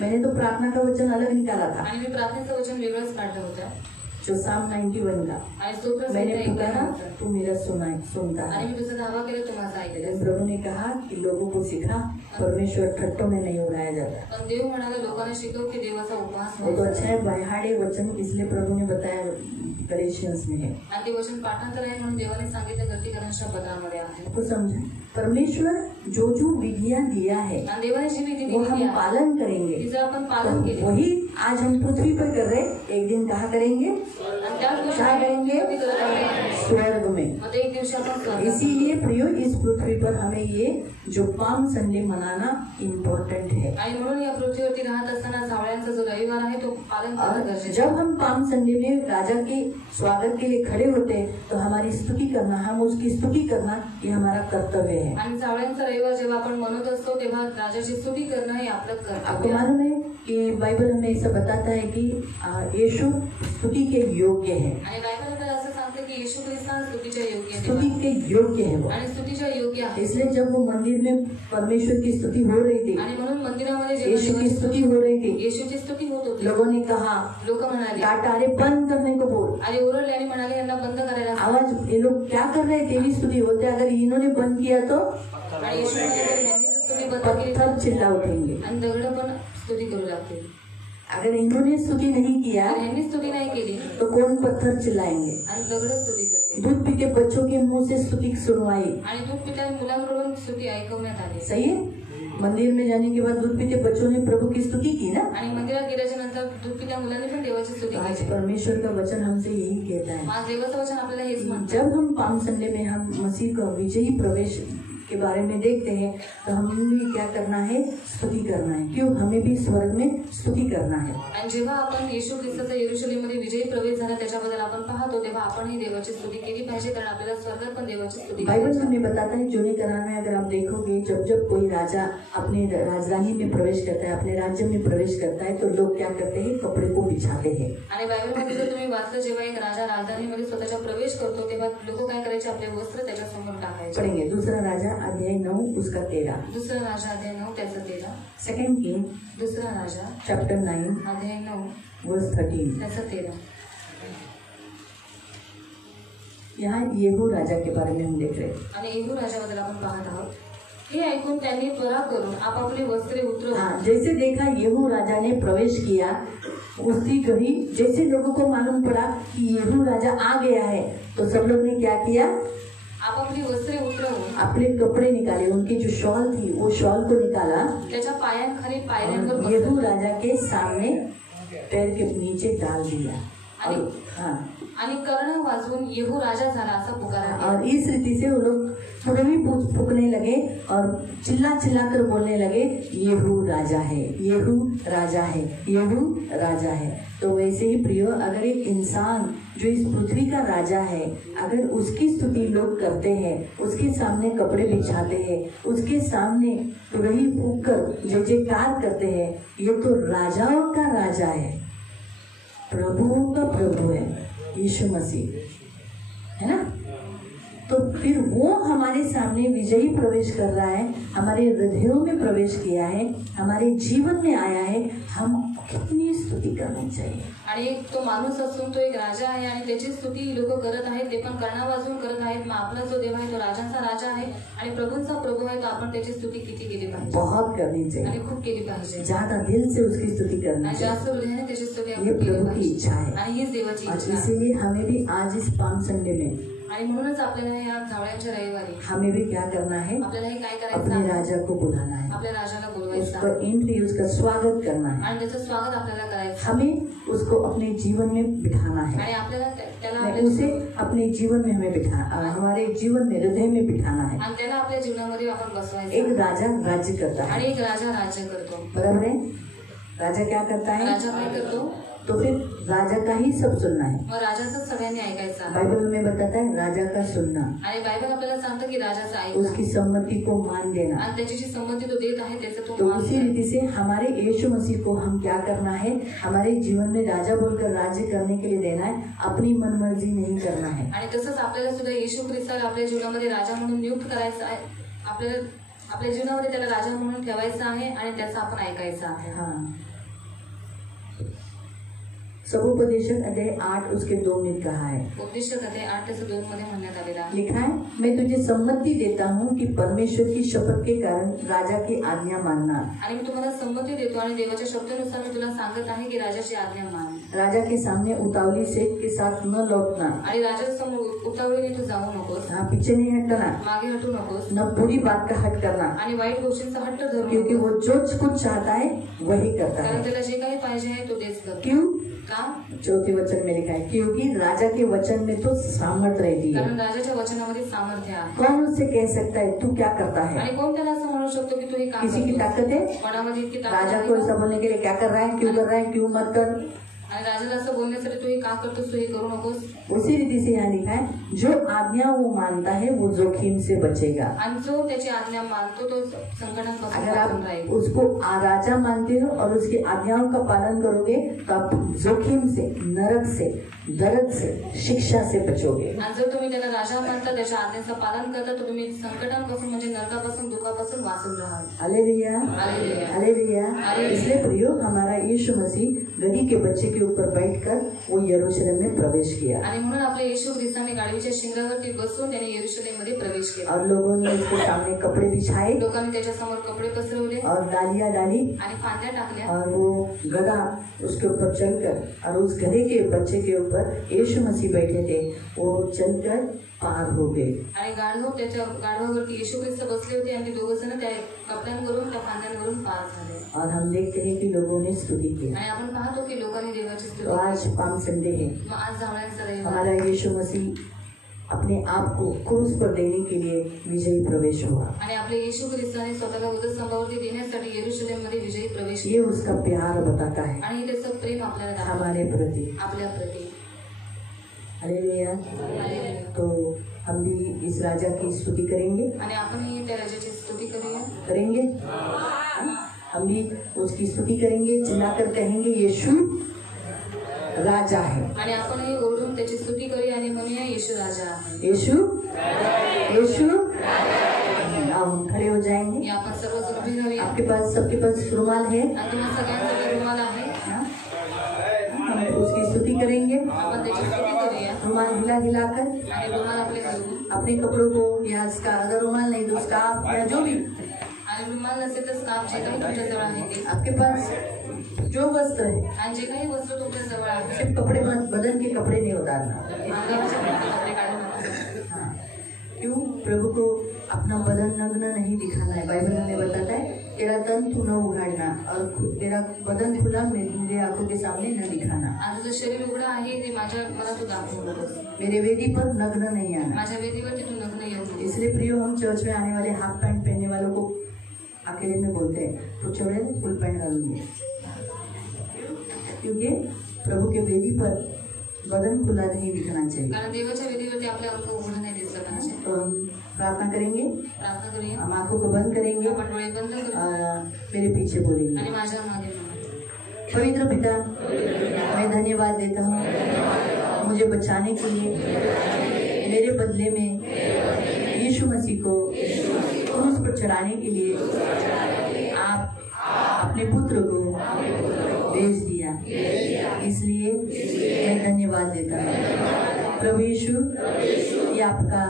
मैंने तो प्रार्थना का वचन अलग निकाला था, आणि मी प्रार्थनेचं वचन वेगळंच काढलं होतं। जो साम 91 का, आणि स्तोत्र मैंने संहिता पुकारा 91. तू मेरा सुनता आणि है। मी तुझा धावा केला तू माझा ऐकलेस. प्रभु ने कहा कि लोगों को सिखा, परमेश्वर ठट्टों में नहीं उड़ाया जाता। पण देव म्हणाला लोकांना शिकव की देवाचा उपवास वो तो व्हायचा. अच्छा है, बाहाड़े वचन इसलिए प्रभु ने बताया गलेशियंस में है। आणि ते वचन पाठांतर आहे म्हणून देवाने सांगितलं गलतीकरांच्या पत्रामध्ये आहे. तो समझा, परमेश्वर जो जो विधियां दिया है आणि देवाने जी विधी वो दिली हम आहे पालन करेंगे, तिचं आपण पालन तो केले. वही आज हम पृथ्वी पर कर रहे, एक दिन कहाँ करेंगे? आणि त्याच गोष्टी क्या करेंगे? आम्ही करत आहोत. स्वर्ग में। मग ते एक दिवशी आपण स्वर्गात इसीलिए प्रियो, इस पृथ्वी पर हमें ये जो पाम संडे मनाना इम्पोर्टेंट है। आणि म्हणून या पृथ्वीवरती राहत असताना सावळ्यांचा जो रविवार आहे तो पालन करणं और गरजेचं जब आहे. हम पाम संडे में राजा के स्वागत के लिए खड़े होते हैं तो हमारी स्तुति करना, हम उसकी स्तुति करना, ये हमारा कर्तव्य है। आणि सावळ्यांचा रविवार जेव्हा आपण मनवत असतो तेव्हा राजाची स्तुती करणं हे आपलं आपको कर्तव्य आहे. मालूम है कि बाइबल हमें ऐसा बताता है कि यीशु स्तुति के योग्य है, आणि बायबल आपल्याला असं सांगते की येशू ख्रिस्त हा स्तुतीच्या योग्य आहे. स्तुति के योग्य है वो। आणि स्तुतीच्या योग्य आहे. इसलिए जब वो मंदिर में परमेश्वर की स्तुति हो रही थी, आणि म्हणून मंदिरामध्ये यीशु की जेव्हा स्तुति हो रही थी, येशूची स्तुती होत होती लोगों ने कहा, लोक म्हणाले टाटारे बंद करने को बोल। आणि ओरडले आणि म्हणाले यांना बंद करायला सांग. आवाज, ये लोग क्या कर रहे थे? तेरी स्तुति होते, अगर इन्होंने बंद किया तो आणि येशू म्हणाले जर यांनी जर स्तुती बंद केली तर पत्थर चिल्ला उठेंगे। आणि दगड पण स्तुती करू लागतील. अगर इन्होंने स्तुति नहीं किया आणि यांनी स्तुती नाही केली तो कौन पत्थर चिल्लाएंगे? आणि दगड स्तुती करते. दूध पीते बच्चों के मुंह से स्तुति सुनवाई, आणि दूध पित्या मुलांकडून स्तुती ऐकवण्यात आली. सही है? मंदिर में जाने के बाद दूध पीते बच्चों ने प्रभु की स्तुति की ना। आणि मंदिरात गेल्याच्या नंतर दूध पित्या मुलांनी पण देवाची स्तुती तो आज केली. परमेश्वर का वचन हमसे यही कहता है, आज देवाचं वचन आपल्याला हेच म्हणतं. जब हम पाम संडे में हम मसीह का विजयी प्रवेश के बारे में देखते हैं तो हमें भी क्या करना है? स्तुति करना है। क्यों? हमें भी स्वर्ग में स्तुति करना है। आणि जेव्हा आपण येशू ख्रिस्ताचा यरूशलेममध्ये विजयी प्रवेश झाला त्याच्याबद्दल आपण पाहतो तेव्हा आपणही देवाची स्तुती केली पाहिजे, कारण आपल्याला स्वर्गात पण देवाची स्तुती बाइबल करायची. हमें बताता है, जूने करार में अगर आप देखोगे, जब जब कोई राजा अपने राजधानी में प्रवेश करता है, अपने राज्य में प्रवेश करता है, तो लोग क्या करते हैं? कपड़े को बिछाते हैं। आणि बायबलमध्ये जर तुम्ही वाचलं, जेव्हा एक राजा राजधानीमध्ये स्वतःच्या प्रवेश करतो तेव्हा लोक काय करायचे? आपले वस्त्र त्याच्या समोर टाकायचे. पढ़ेंगे दूसरा राजा अध्याय 9 उसका 13। दुसरा राजा अध्याय 9 त्याचं 13. सेकंड किंग दुसरा राजा चैप्टर 9 अध्याय 9 वर्स 13। त्याचं 13. यहाँ येहू राजा के बारे में हम देख रहे हैं। आणि येहू राजाबद्दल आपण पाहत आहोत. हे ऐकून त्यांनी त्वरा करून आपापली वस्त्रे उतरवून हाँ, जैसे देखा येहू राजा ने प्रवेश किया, उसी घड़ी जैसे लोगों को मालूम पड़ा कि येहू राजा आ गया है, तो सब लोग ने क्या किया? आपापली वस्त्रे उतरवून अपने कपड़े निकाले, उनकी जो शॉल थी वो शॉल को निकाला त्याच्या पायांखाली पायऱ्यांवर और येहू बसवलं. राजा के सामने पैर के नीचे डाल दिया। और हाँ, आणि कर्ण वाजवून येहू राजा झाला असा पुकारा केला. और इस रीति से वो लोग पुरवी फूकने लगे और चिल्ला चिल्ला कर बोलने लगे, येहू राजा है, येहू राजा है, येहू राजा है। तो वैसे ही प्रियो, अगर एक इंसान जो इस पृथ्वी का राजा है, अगर उसकी स्तुति लोग करते हैं, उसके सामने कपड़े बिछाते हैं, उसके सामने तुरही फूक कर जय जयकार करते हैं, ये तो राजाओं का राजा है, प्रभुओं का प्रभु है, यीशु मसीह, है ना। तो फिर वो हमारे सामने विजयी प्रवेश कर रहा है, हमारे हृदयों में प्रवेश किया है, हमारे जीवन में आया है, हम कितनी स्तुति करनी चाहिए। आणि तो माणूस असून तो एक राजा आहे आणि त्याची स्तुती लोक करत आहेत, ते पण कर्णा वाजवून करत आहेत. मग आपला जो देव आहे तो राजांचा राजा आहे आणि प्रभूंचा प्रभू आहे, तो आपण त्याची स्तुती किती केली पाहिजे? बहुत करनी आणि चाहिए, खूप केली पाहिजे. ज्यादा दिल से उसकी स्तुति करनी आणि चाहिए। जास्त हृदयाने त्याची स्तुती ये आपण केली प्रभु की पाहिजे. इच्छा है आणि हीच देवाची और इच्छा आहे. इसीलिए हमें भी आज इस पाम संडे में आणि म्हणूनच आपल्याला या जावळ्यांच्या रविवारी हमें भी क्या करना है? आपल्याला हे काय करायचं अपने आहे? राजा को बुलाना है, आपल्या राजाला बोलवायचं उसका आहे एंट्री, उसका स्वागत करना है, आणि त्याचं स्वागत आपल्याला करायचं आहे. हमें उसको अपने जीवन में बिठाना है, आणि आपल्याला त्याला नहीं, आपल्या उसे अपने जीवन में हमें हमारे जीवन में, हृदय में बिठाना है। आणि त्याला आपल्या जीवनामध्ये आपण बसवायचं एक आहे. राजा राज्य करता आणि है, एक राजा राज्य करतो. बराबर है। राजा क्या करता है? राजा काय करतो? तो फिर राजा का ही सब सुनना है। मग राजाचं सगळ्यांनी ऐकायचं आहे. बाइबल में बताता है राजा का सुनना, आणि बायबल आपल्याला सांगतं की राजाचं ऐका उसकी सम्मति को मान देना। आणि त्याची जी संमती तो देत आहे त्याचं तो तो मान उसी करा. रीति से हमारे यीशु मसीह को हम क्या करना है? हमारे जीवन में राजा बोलकर राज्य करने के लिए देना है, अपनी मनमर्जी नहीं करना है। आणि तसंच आपल्याला सुद्धा येशू ख्रिस्ताला आपल्या जीवनामध्ये राजा म्हणून नियुक्त करायचं आहे. आपल्याला आपल्या जीवनामध्ये त्याला राजा म्हणून ठेवायचं आहे आणि त्याचं आपण ऐकायचं आहे. हाँ, समुपदेशक अध्याय 8 उसके 2 में कहा है, उपदेशक अध्याय 8:2 मध्ये म्हणण्यात आलेला आहे, लिखा है, मैं तुझे सम्मति देता हूँ कि परमेश्वर की शपथ के कारण राजा की आज्ञा मानना। आणि मी तुम्हाला संमती देतो आणि देवाच्या शब्दानुसार मी तुला सांगत आहे की राजाची आज्ञा मान। राजा के सामने उतावली से के साथ न लौटना, आणि राजासमोर उतावळीने तू जाऊ नकोस, हाँ पीछे नहीं हटना, मागे हटू नकोस, न बुरी बात का हट करना, आणि वाईट गोष्टींचा हट्ट धरू क्योंकि नकोस, वो जो कुछ चाहता है वही करता कारण है। त्याला जे काही पाहिजे आहे तो तेच करतो। क्यों? का? चौथे वचन में लिखा है, क्योंकि राजा के वचन में तो सामर्थ रहती है। कारण राजाच्या वचनामध्ये सामर्थ्य आहे। कौन उससे कह सकता है तू क्या करता है? आणि कोण त्याला असं म्हणू शकतो की तू हे काम किसी की करतोस? ताकत है? कोणामध्ये इतकी ताकद राजा आहे को का? ऐसा बोलने के लिए क्या कर रहा है, क्यों कर रहा है, क्यों मत कर। आणि राजाला असं बोलण्यासाठी तू हे का करतोस, तू हे करू नकोस। उसी रीति से यहाँ लिखा है, जो आज्ञा वो मानता है वो जोखिम से बचेगा। आणि जो त्याची आज्ञा मानतो तो संकटांपासून अगर वाचून आप राहील। उसको राजा मानते हो और उसकी आज्ञाओं का पालन करोगे तो आप जोखिम से, नरक से, दर्द से, शिक्षा से बचोगे। आणि जर तुम्ही त्याला राजा मानता, त्याच्या आज्ञेचं पालन करता, तर तुम्ही संकटांपासून म्हणजे नरकापासून, दुःखापासून वाचून राहाल। Hallelujah, hallelujah, hallelujah. हालेलुया। इसलिए प्रियो, हमारा यीशु मसीह गधी के बच्चे के ऊपर बैठकर वो यरूशलेम में प्रवेश किया आणि म्हणून आपल्या येशू ख्रिस्ताने गाढवीच्या शिंगावरती बसून त्याने यरूशलेममध्ये प्रवेश केला। और लोगों ने उसके सामने कपड़े बिछाए लोकांनी त्याच्या समोर कपडे पसरवले और डालियां डाली आणि फांद्या टाकल्या और वो गधा उसके ऊपर चलकर, और उस गधे के बच्चे के ऊपर यीशु मसीह बैठे थे, वो चलकर पार हो गए। आणि त्याच्या गाढवावरती येशू ख्रिस्त बसले होते आणि दोघ जण त्या कपड्यांवरून, त्या फांद्यांवरून पार झाले। और हम देखते हैं कि लोगों ने स्तुति की। आणि आपण पाहतो की लोकांनी देवाची स्तुती तो आज पाम संडे है, केली। मग आज जावळ्यांचा रविवार, हमारा यीशु मसीह अपने आप को क्रूस पर देने के लिए विजयी प्रवेश हुआ। आणि आपल्या येशू ख्रिस्ताने स्वतःला वधस्तंभावरती देण्यासाठी यरूशलेममध्ये विजयी प्रवेश ये उसका प्यार बताता है आणि त्याचं प्रेम आपल्याला दाखवतं हमारे प्रति। आपल्या प्रति। हालेलुया। तो हम भी इस राजा की स्तुति करेंगे, आणि आपणही त्या राजाची स्तुती करूया। करेंगे, हम भी उसकी स्तुति करेंगे, चिल्लाकर कहेंगे यीशु राजा है, आणि आपणही ओरडून त्याची स्तुती करूया आणि म्हणूया येशू राजा आहे। यीशु, यीशु। अब हम खड़े हो जाएंगे। या आपण सर्वजण उभी राहूया। आपके पास, सबके पास रुमाल है, आणि तुम्हा सगळ्यांचा रुमाल आहे, हाँ? हम उसकी स्तुति करेंगे, आपण त्याची स्तुती करूया रुमाल हिला हिलाकर आणि रुमाल आपले घालून, अपने कपड़ों को, या इसका अगर रुमाल नहीं तो स्कार्फ या जो भी आणि रुमाल नसेल तर स्कार्फ जे काही तुमच्या जवळ आहे ते, आपके पास जो वस्त्र है, आणि जे काही वस्त्र तुमच्या जवळ आहे, सिर्फ कपड़े, बदन के कपड़े नहीं उतारना। अंगावरचे कपडे काढून नका। हाँ, क्यों? प्रभु को अपना बदन नग्न नहीं दिखाना है। बाइबल हमें बताता है, तेरा तन तू न उघाड़ना और तेरा बदन खुला मेरे आंखों के सामने न दिखाना। आणि तुझं शरीर उघडं आहे ते मला तू दाखवू नकोस। मेरे वेदी पर नग्न नहीं आना। माझ्या वेदीवरती तू नग्न येऊ नकोस। इसलिए प्रियो, हम चर्च में आने वाले हाफ पैंट पहनने वालों को अकेले में बोलते हैं, तो चौड़े फुल पैंट डालूंगे, क्योंकि प्रभु के वेदी पर बदन खुला नहीं दिखना चाहिए। कारण देवाच्या वेदीवरती आपल्या अंग उघडं नाही दिसलं पाहिजे। तो हम प्रार्थना करेंगे, प्रार्थना करूया, हम आंखों को बंद करेंगे आपण डोळे बंद करू और मेरे पीछे बोलेंगे। आणि माझ्या मागे म्हणा, पवित्र पिता, मैं धन्यवाद देता हूँ मुझे बचाने के लिए, मेरे बदले में यीशु मसीह को क्रूस पर चढ़ाने के लिए आप अपने पुत्र को भेज दिया। इसलिए मैं धन्यवाद देता हूँ प्रभु यीशु। ये आपका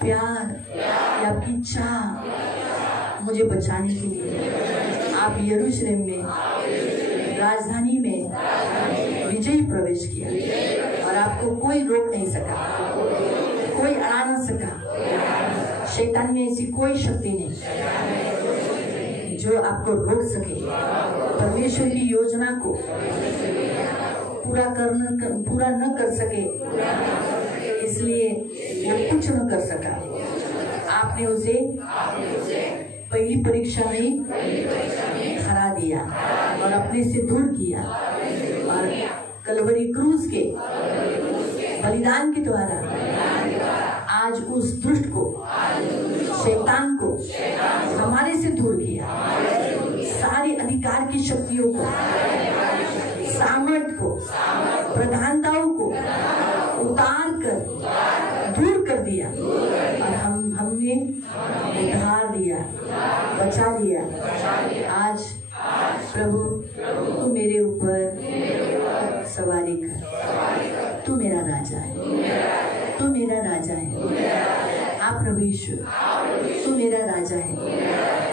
प्यार, ये आपकी चाह मुझे बचाने के लिए आप यरूशलेम में, राजधानी में विजयी प्रवेश किया और आपको कोई रोक नहीं सका, कोई अड़ा न सका। शैतान में ऐसी कोई शक्ति नहीं जो आपको रोक सके परमेश्वर की योजना को पूरा न कर सके। इसलिए वो कुछ न कर सका। आपने उसे पहली परीक्षा में हरा दिया और अपने से दूर किया और कलवरी क्रूस के बलिदान के द्वारा आज उस दुष्ट को, शैतान को हमारे से दूर किया। सारी अधिकार की शक्तियों को, सामर्थ को, प्रधानताओं को उतार कर दूर कर दिया और हमने उधार दिया, बचा लिया। आज प्रभु तू मेरे ऊपर सवारी कर, तू मेरा राजा है, तू मेरा राजा है। आप प्रभु यीशु, तू मेरा राजा है।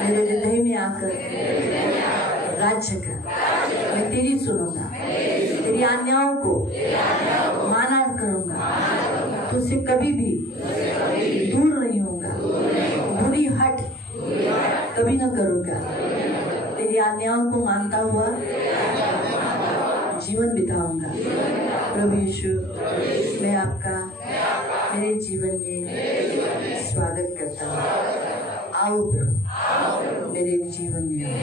मेरे हृदय में आकर राज्य कर। मैं तेरी सुनूंगा, तेरी आज्ञाओं को माना करूंगा। तुझसे कभी भी दूर नहीं होऊंगा, बुरी हट कभी न करूंगा। तेरी आज्ञाओं को मानता हुआ जीवन बिताऊंगा। प्रभु यीशु, मैं आपका मेरे जीवन में स्वागत करता हूँ। आओ प्रभु मेरे जीवन में आओ।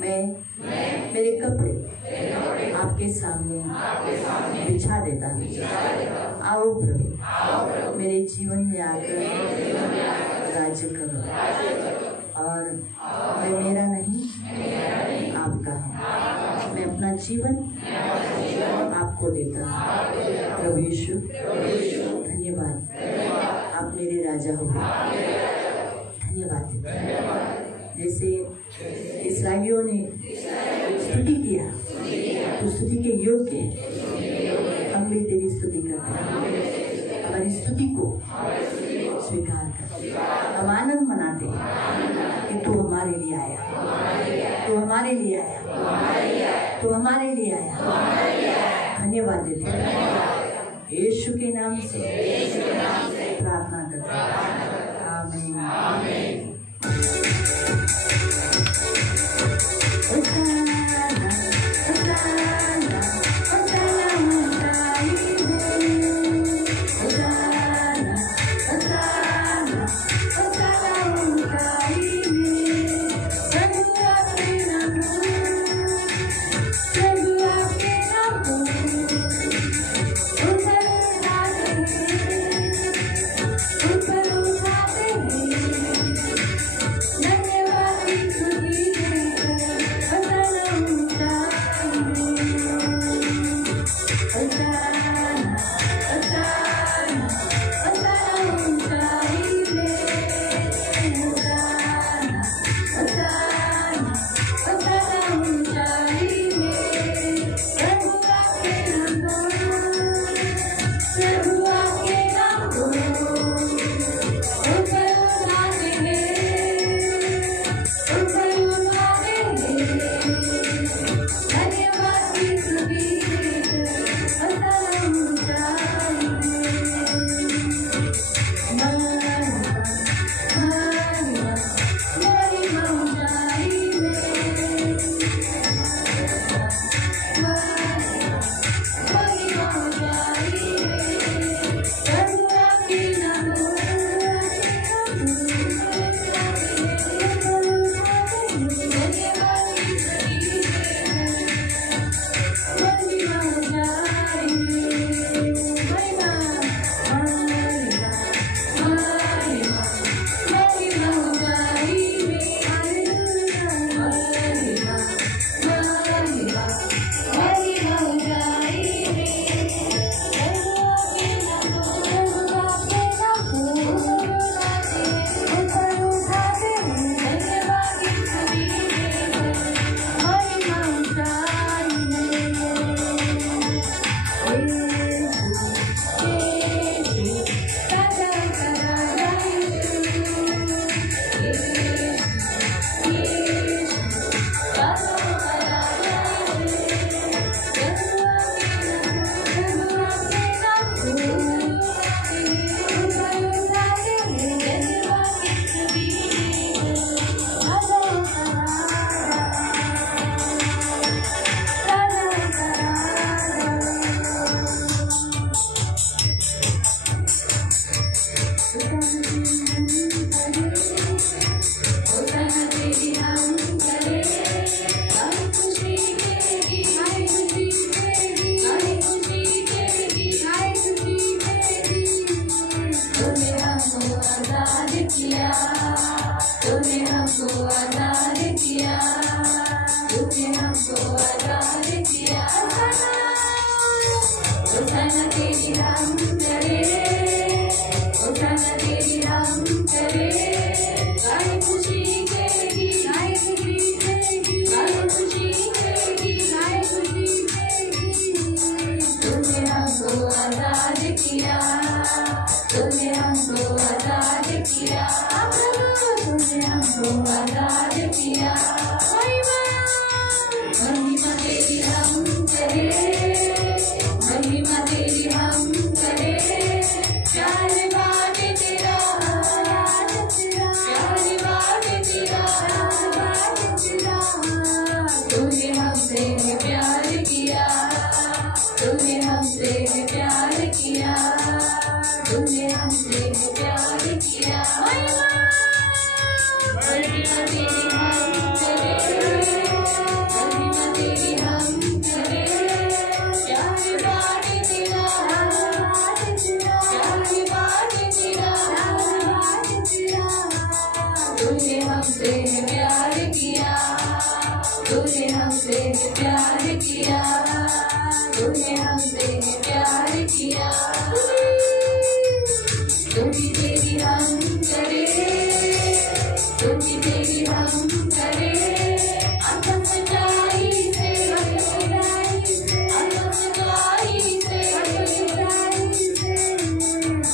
मैं मेरे कपड़े आपके सामने बिछा देता हूँ। आओ प्रभु मेरे जीवन में आकर राज्य करो। और मैं मेरा नहीं आपका हूँ। मैं अपना जीवन आपको देता हूँ। प्रभु यीशु, धन्यवाद, आप मेरे राजा हो। धन्यवाद देता हूँ। जैसे इस्राएलियों ने स्तुति किया, तो स्तुति के योग्य हम भी तेरी स्तुति करते हैं। हमारी स्तुति को स्वीकार कर। हम आनंद मनाते हैं कि तू हमारे लिए आया, तू हमारे लिए आया, तू हमारे लिए आया। धन्यवाद देते हैं। यीशु के नाम से प्रार्थना करते हैं। आमीन। But हमको आजाद किया, तूने हमको आजाद किया। महिमा तेरी हम करे, महिमा तेरी हम करे, प्यार बाटे तेरा, प्यार बाटे तेरा, तूने हमसे प्यार किया, तूने हमसे प्यार किया, तूने हमसे प्यार किया। महिमा तेरी हम करे, महिमा तेरी हम करे, प्यार बाटे तेरा, प्यार बाटे तेरा, तूने हमसे प्यार किया, तूने हमसे प्यार किया, तूने हमसे प्यार किया। तूने तेरी हम करे, तूने तेरी हम करे, अनंत सच्चाई से, अनंत सच्चाई से,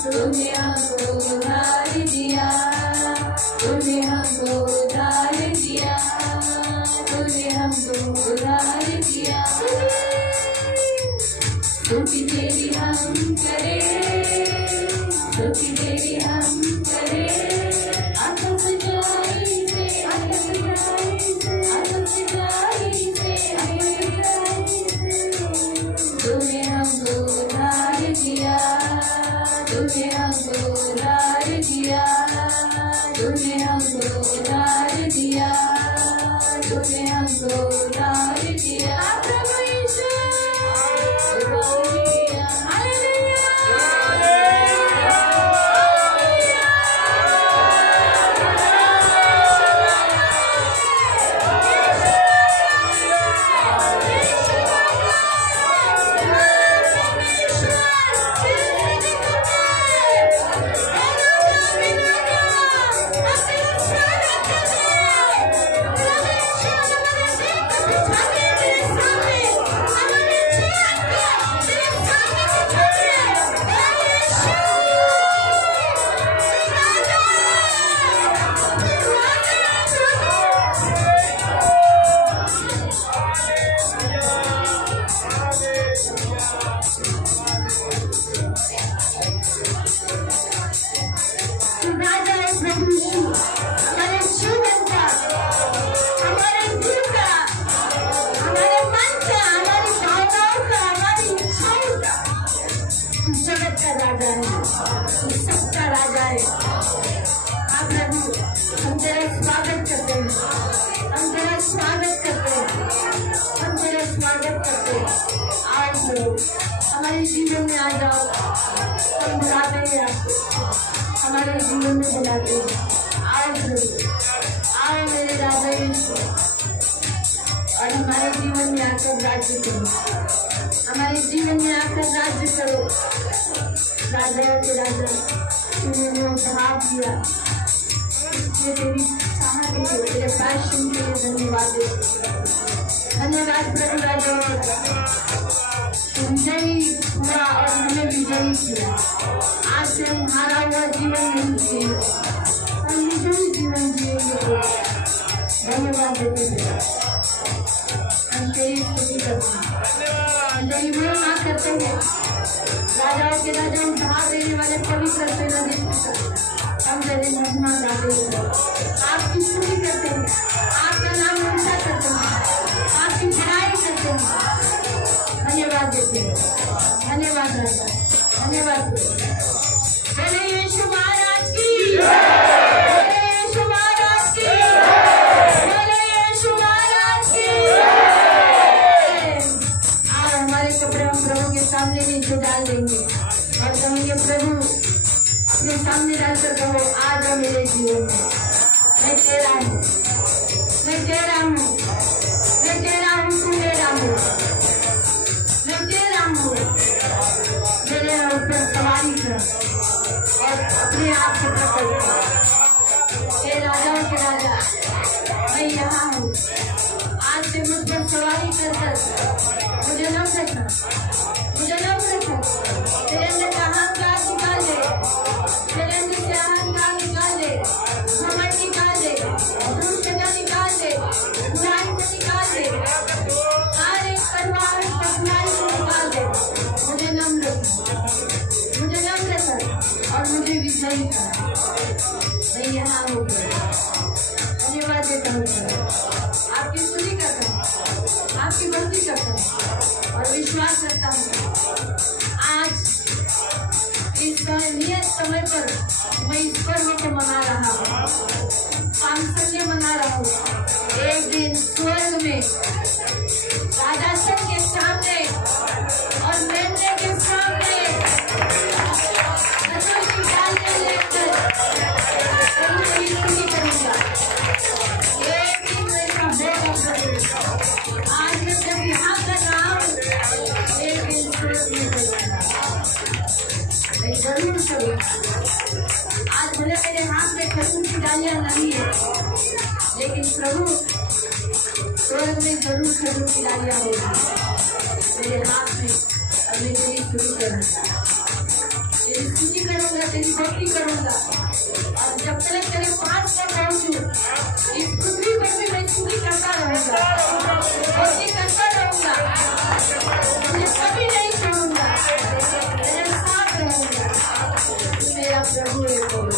तूने हमको उधार दिया, तूने हमको उधार दिया, तूने हमको उधार दिया। तूने तेरी हम करे, तूने तेरी हम करे, अनंत सच्चाई से, अनंत सच्चाई से, तूने हमको उधार दिया, तूने हमको उधार दिया, तूने हमको उधार दिया, तूने हमको उधार दिया। प्रभु यीशु उधार दिया, सबका राजा है। आप प्रभु हम तेरा स्वागत करते हैं, हम तेरा स्वागत करते हैं, हम तेरा स्वागत करते हैं। आज प्रभु हमारे जीवन में आ जाओ, हम बुलाते हैं आपको, हमारे जीवन में बुलाते हैं। आज प्रभु आओ मेरे राजा यीशु और हमारे जीवन में आकर राज्य करो, हमारे जीवन में आकर राज्य करो। राजा के राजा तूने हमें उपहार दिया, इसलिए तेरी चाहत के लिए, तेरे पैशन के लिए धन्यवाद देते, धन्यवाद प्रभु राजा। विजयी हुआ और हमें विजयी किया। आज से हम हारा हुआ जीवन नहीं जिएंगे, हम विजयी जीवन जिएंगे। धन्यवाद देते हैं, हम तेरी स्तुति करते हैं, हम तेरी महिमा करते हैं। राजाओं के राजा उद्धार देने वाले पवित्र सेना हम तेरी महिमा गाते हैं, आपकी स्तुति करते हैं, आपका नाम ऊंचा करते हैं, आपकी बड़ाई करते हैं। धन्यवाद देते हैं, धन्यवाद राजा, धन्यवाद। बोले यीशु महाराज की, बोले यीशु महाराज की, बोले यीशु महाराज की। आज हमारे कपड़े हम प्रभु के सामने नीचे डाल देंगे और कहेंगे प्रभु अपने सामने डालकर कहो आ जाओ मेरे जीवन में, मैं तेरा हूँ, मैं तेरा हूँ, मैं तेरा हूँ, तू मेरा हूँ, मैं तेरा हूँ। मेरे ऊपर सवारी कर और अपने आप से प्रकट कर। हे राजाओं के राजा, मैं यहाँ हूँ, आज से मुझ पर सवारी कर मुझे न रखना, मुझे न रखना। तेरे अंदर का अहंकार निकाल दे, तेरे मैं यहाँ हूँ, धन्यवाद देता हूँ, आपकी स्तुति करता हूँ, आपकी भक्ति करता हूँ और विश्वास करता हूँ आज इस नियत समय पर मैं इस पर्व को मना रहा हूँ, पांचसंय मना रहा हूँ। एक दिन स्वर्ग में राजासन के सामने और मेमने के सामने नजर की डालियां लेकर प्रभु की स्तुति करूंगा। एक दिन मेरा होगा प्रभु, आज मैं जब यहाँ कर रहा हूँ, एक दिन स्वर्ग में करूंगा, मैं जरूर करूंगा। आज भले मेरे हाथ में खजूर की डालियां नहीं है, लेकिन प्रभु स्वर्ग में जरूर खजूर की डालियां होगी मेरे हाथ में, और मैं तेरी स्तुति करूंगा, तेरी स्तुति करूंगा, तेरी भक्ति करूंगा। और जब तक तेरे पास में पहुंचू, इस पृथ्वी पर भी मैं स्तुति करता रहूंगा, भक्ति करता रहूंगा, मुझे कभी नहीं छोड़ूंगा, तेरे साथ रहूंगा। मेरा प्रभु है प्रभु।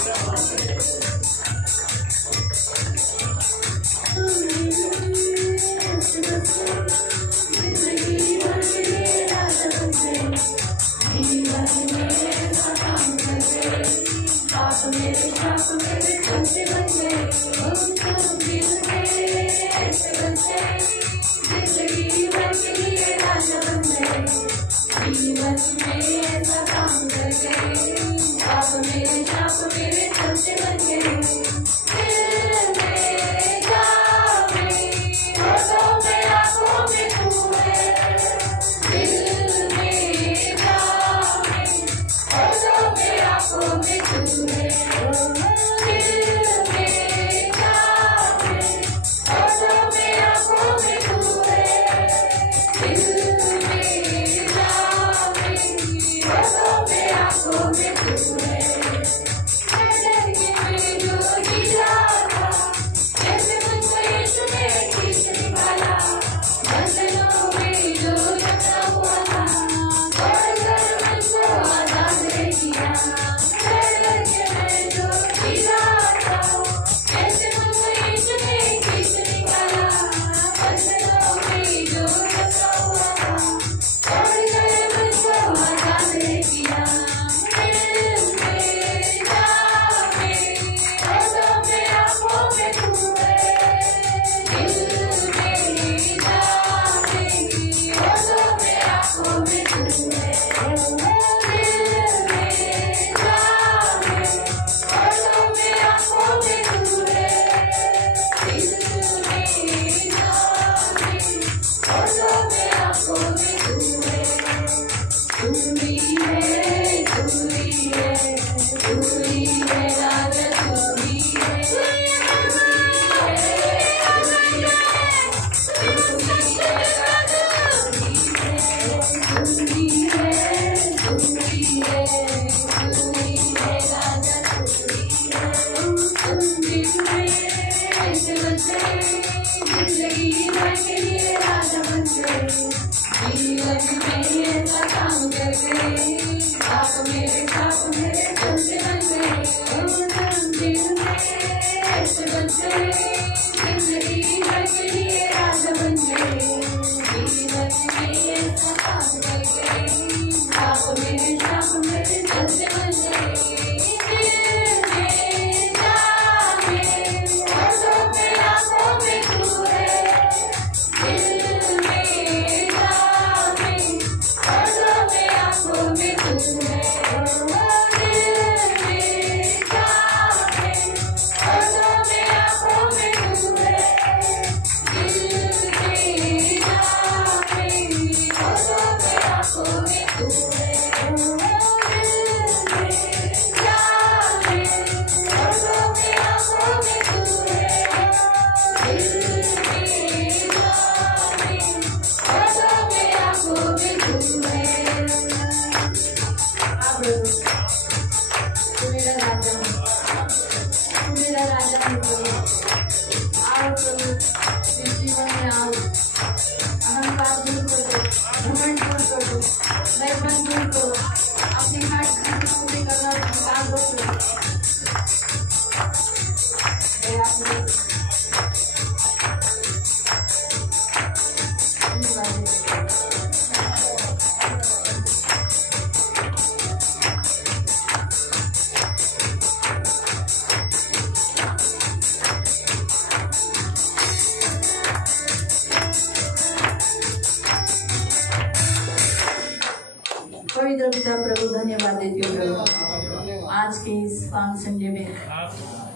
के इस पाम संडे में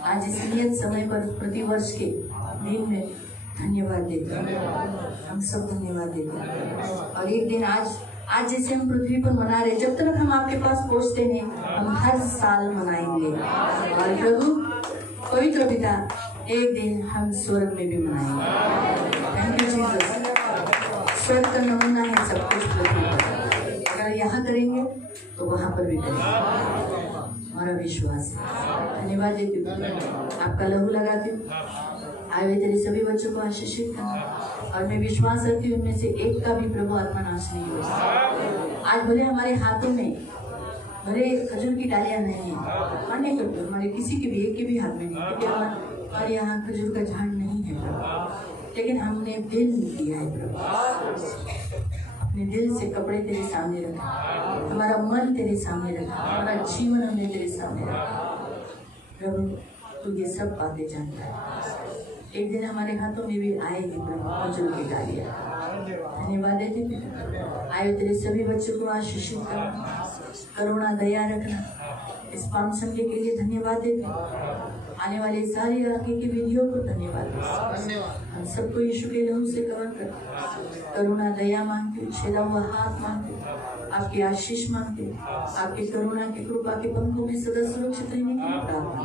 आज इस नियत समय पर प्रतिवर्ष के दिन में धन्यवाद देते हैं। हम सब धन्यवाद देते हैं। और एक दिन आज जैसे हम पृथ्वी पर मना रहे, जब तक हम आपके पास पहुंचते हैं हम हर साल मनाएंगे। और प्रभु पवित्र पिता, एक दिन हम स्वर्ग में भी मनाएंगे। Thank you Jesus. स्वर्ग का नमूना है सब कुछ पृथ्वी पर। अगर यहाँ करेंगे तो वहाँ पर भी करेंगे। हमारा विश्वास है। धन्यवाद देती हूँ, आपका लहू लगाती हूँ। आए हुए तेरे सभी बच्चों को आशीषित करना। और मैं विश्वास रखती हूँ उनमें से एक का भी प्रभु आत्मा नाश नहीं हो। आज भले हमारे हाथों में भले खजूर की डालियां नहीं है, मान्य करते हो हमारे किसी के भी एक के भी हाथ में नहीं, क्योंकि हमारे यहाँ खजूर का झाड़ नहीं है प्रभु, लेकिन हमने दिल दिया है प्रभु। अपने दिल से कपड़े तेरे सामने रखा, हमारा मन तेरे सामने रखा, हमारा जीवन हमने तेरे सामने रखा। प्रभु तू ये सब बातें जानता है। एक दिन हमारे हाथों में भी आएगी प्रभु खजूर की डालियां। धन्यवाद देते पिता। आए तेरे सभी बच्चों को आशीषित करना, करुणा दया रखना। इस पाम संडे के लिए धन्यवाद देते। आने वाली सारी आगे की विधियों को धन्यवाद देते। हम सबको यीशु के लहू से कवर कर करुणा दया मांगते, छेदा हुआ हाथ मांगते, आपकी आशीष मांगते, आपकी करुणा की कृपा के पंखों में सदा सुरक्षित रहने की प्रार्थना।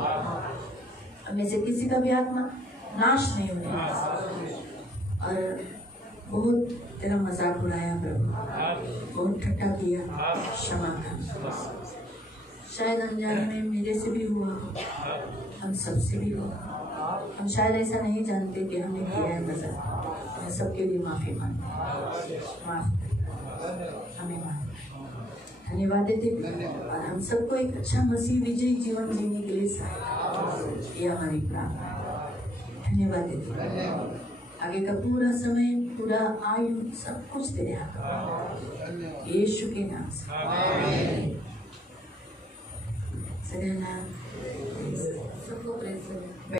हमें से किसी का भी आत्मा नाश नहीं होने और बहुत तेरा मजाक उड़ाया प्रभु, बहुत ठट्टा किया, क्षमा कर। शायद अनजाने में मेरे से भी हुआ, हम सबसे भी हुआ। हम शायद ऐसा नहीं जानते कि हमने किया है मजाक। मैं सबके लिए माफी मांगते, माफ हमें माफ। धन्यवाद देते और हम सबको एक अच्छा मसीह विजयी जीवन जीने के लिए सहायता। ये हमारी प्रार्थना है। धन्यवाद देते। आगे का पूरा समय, पूरा आयु, सब कुछ तेरे हाथ। यीशु के नाम से सगळ्यांना सबको प्रेस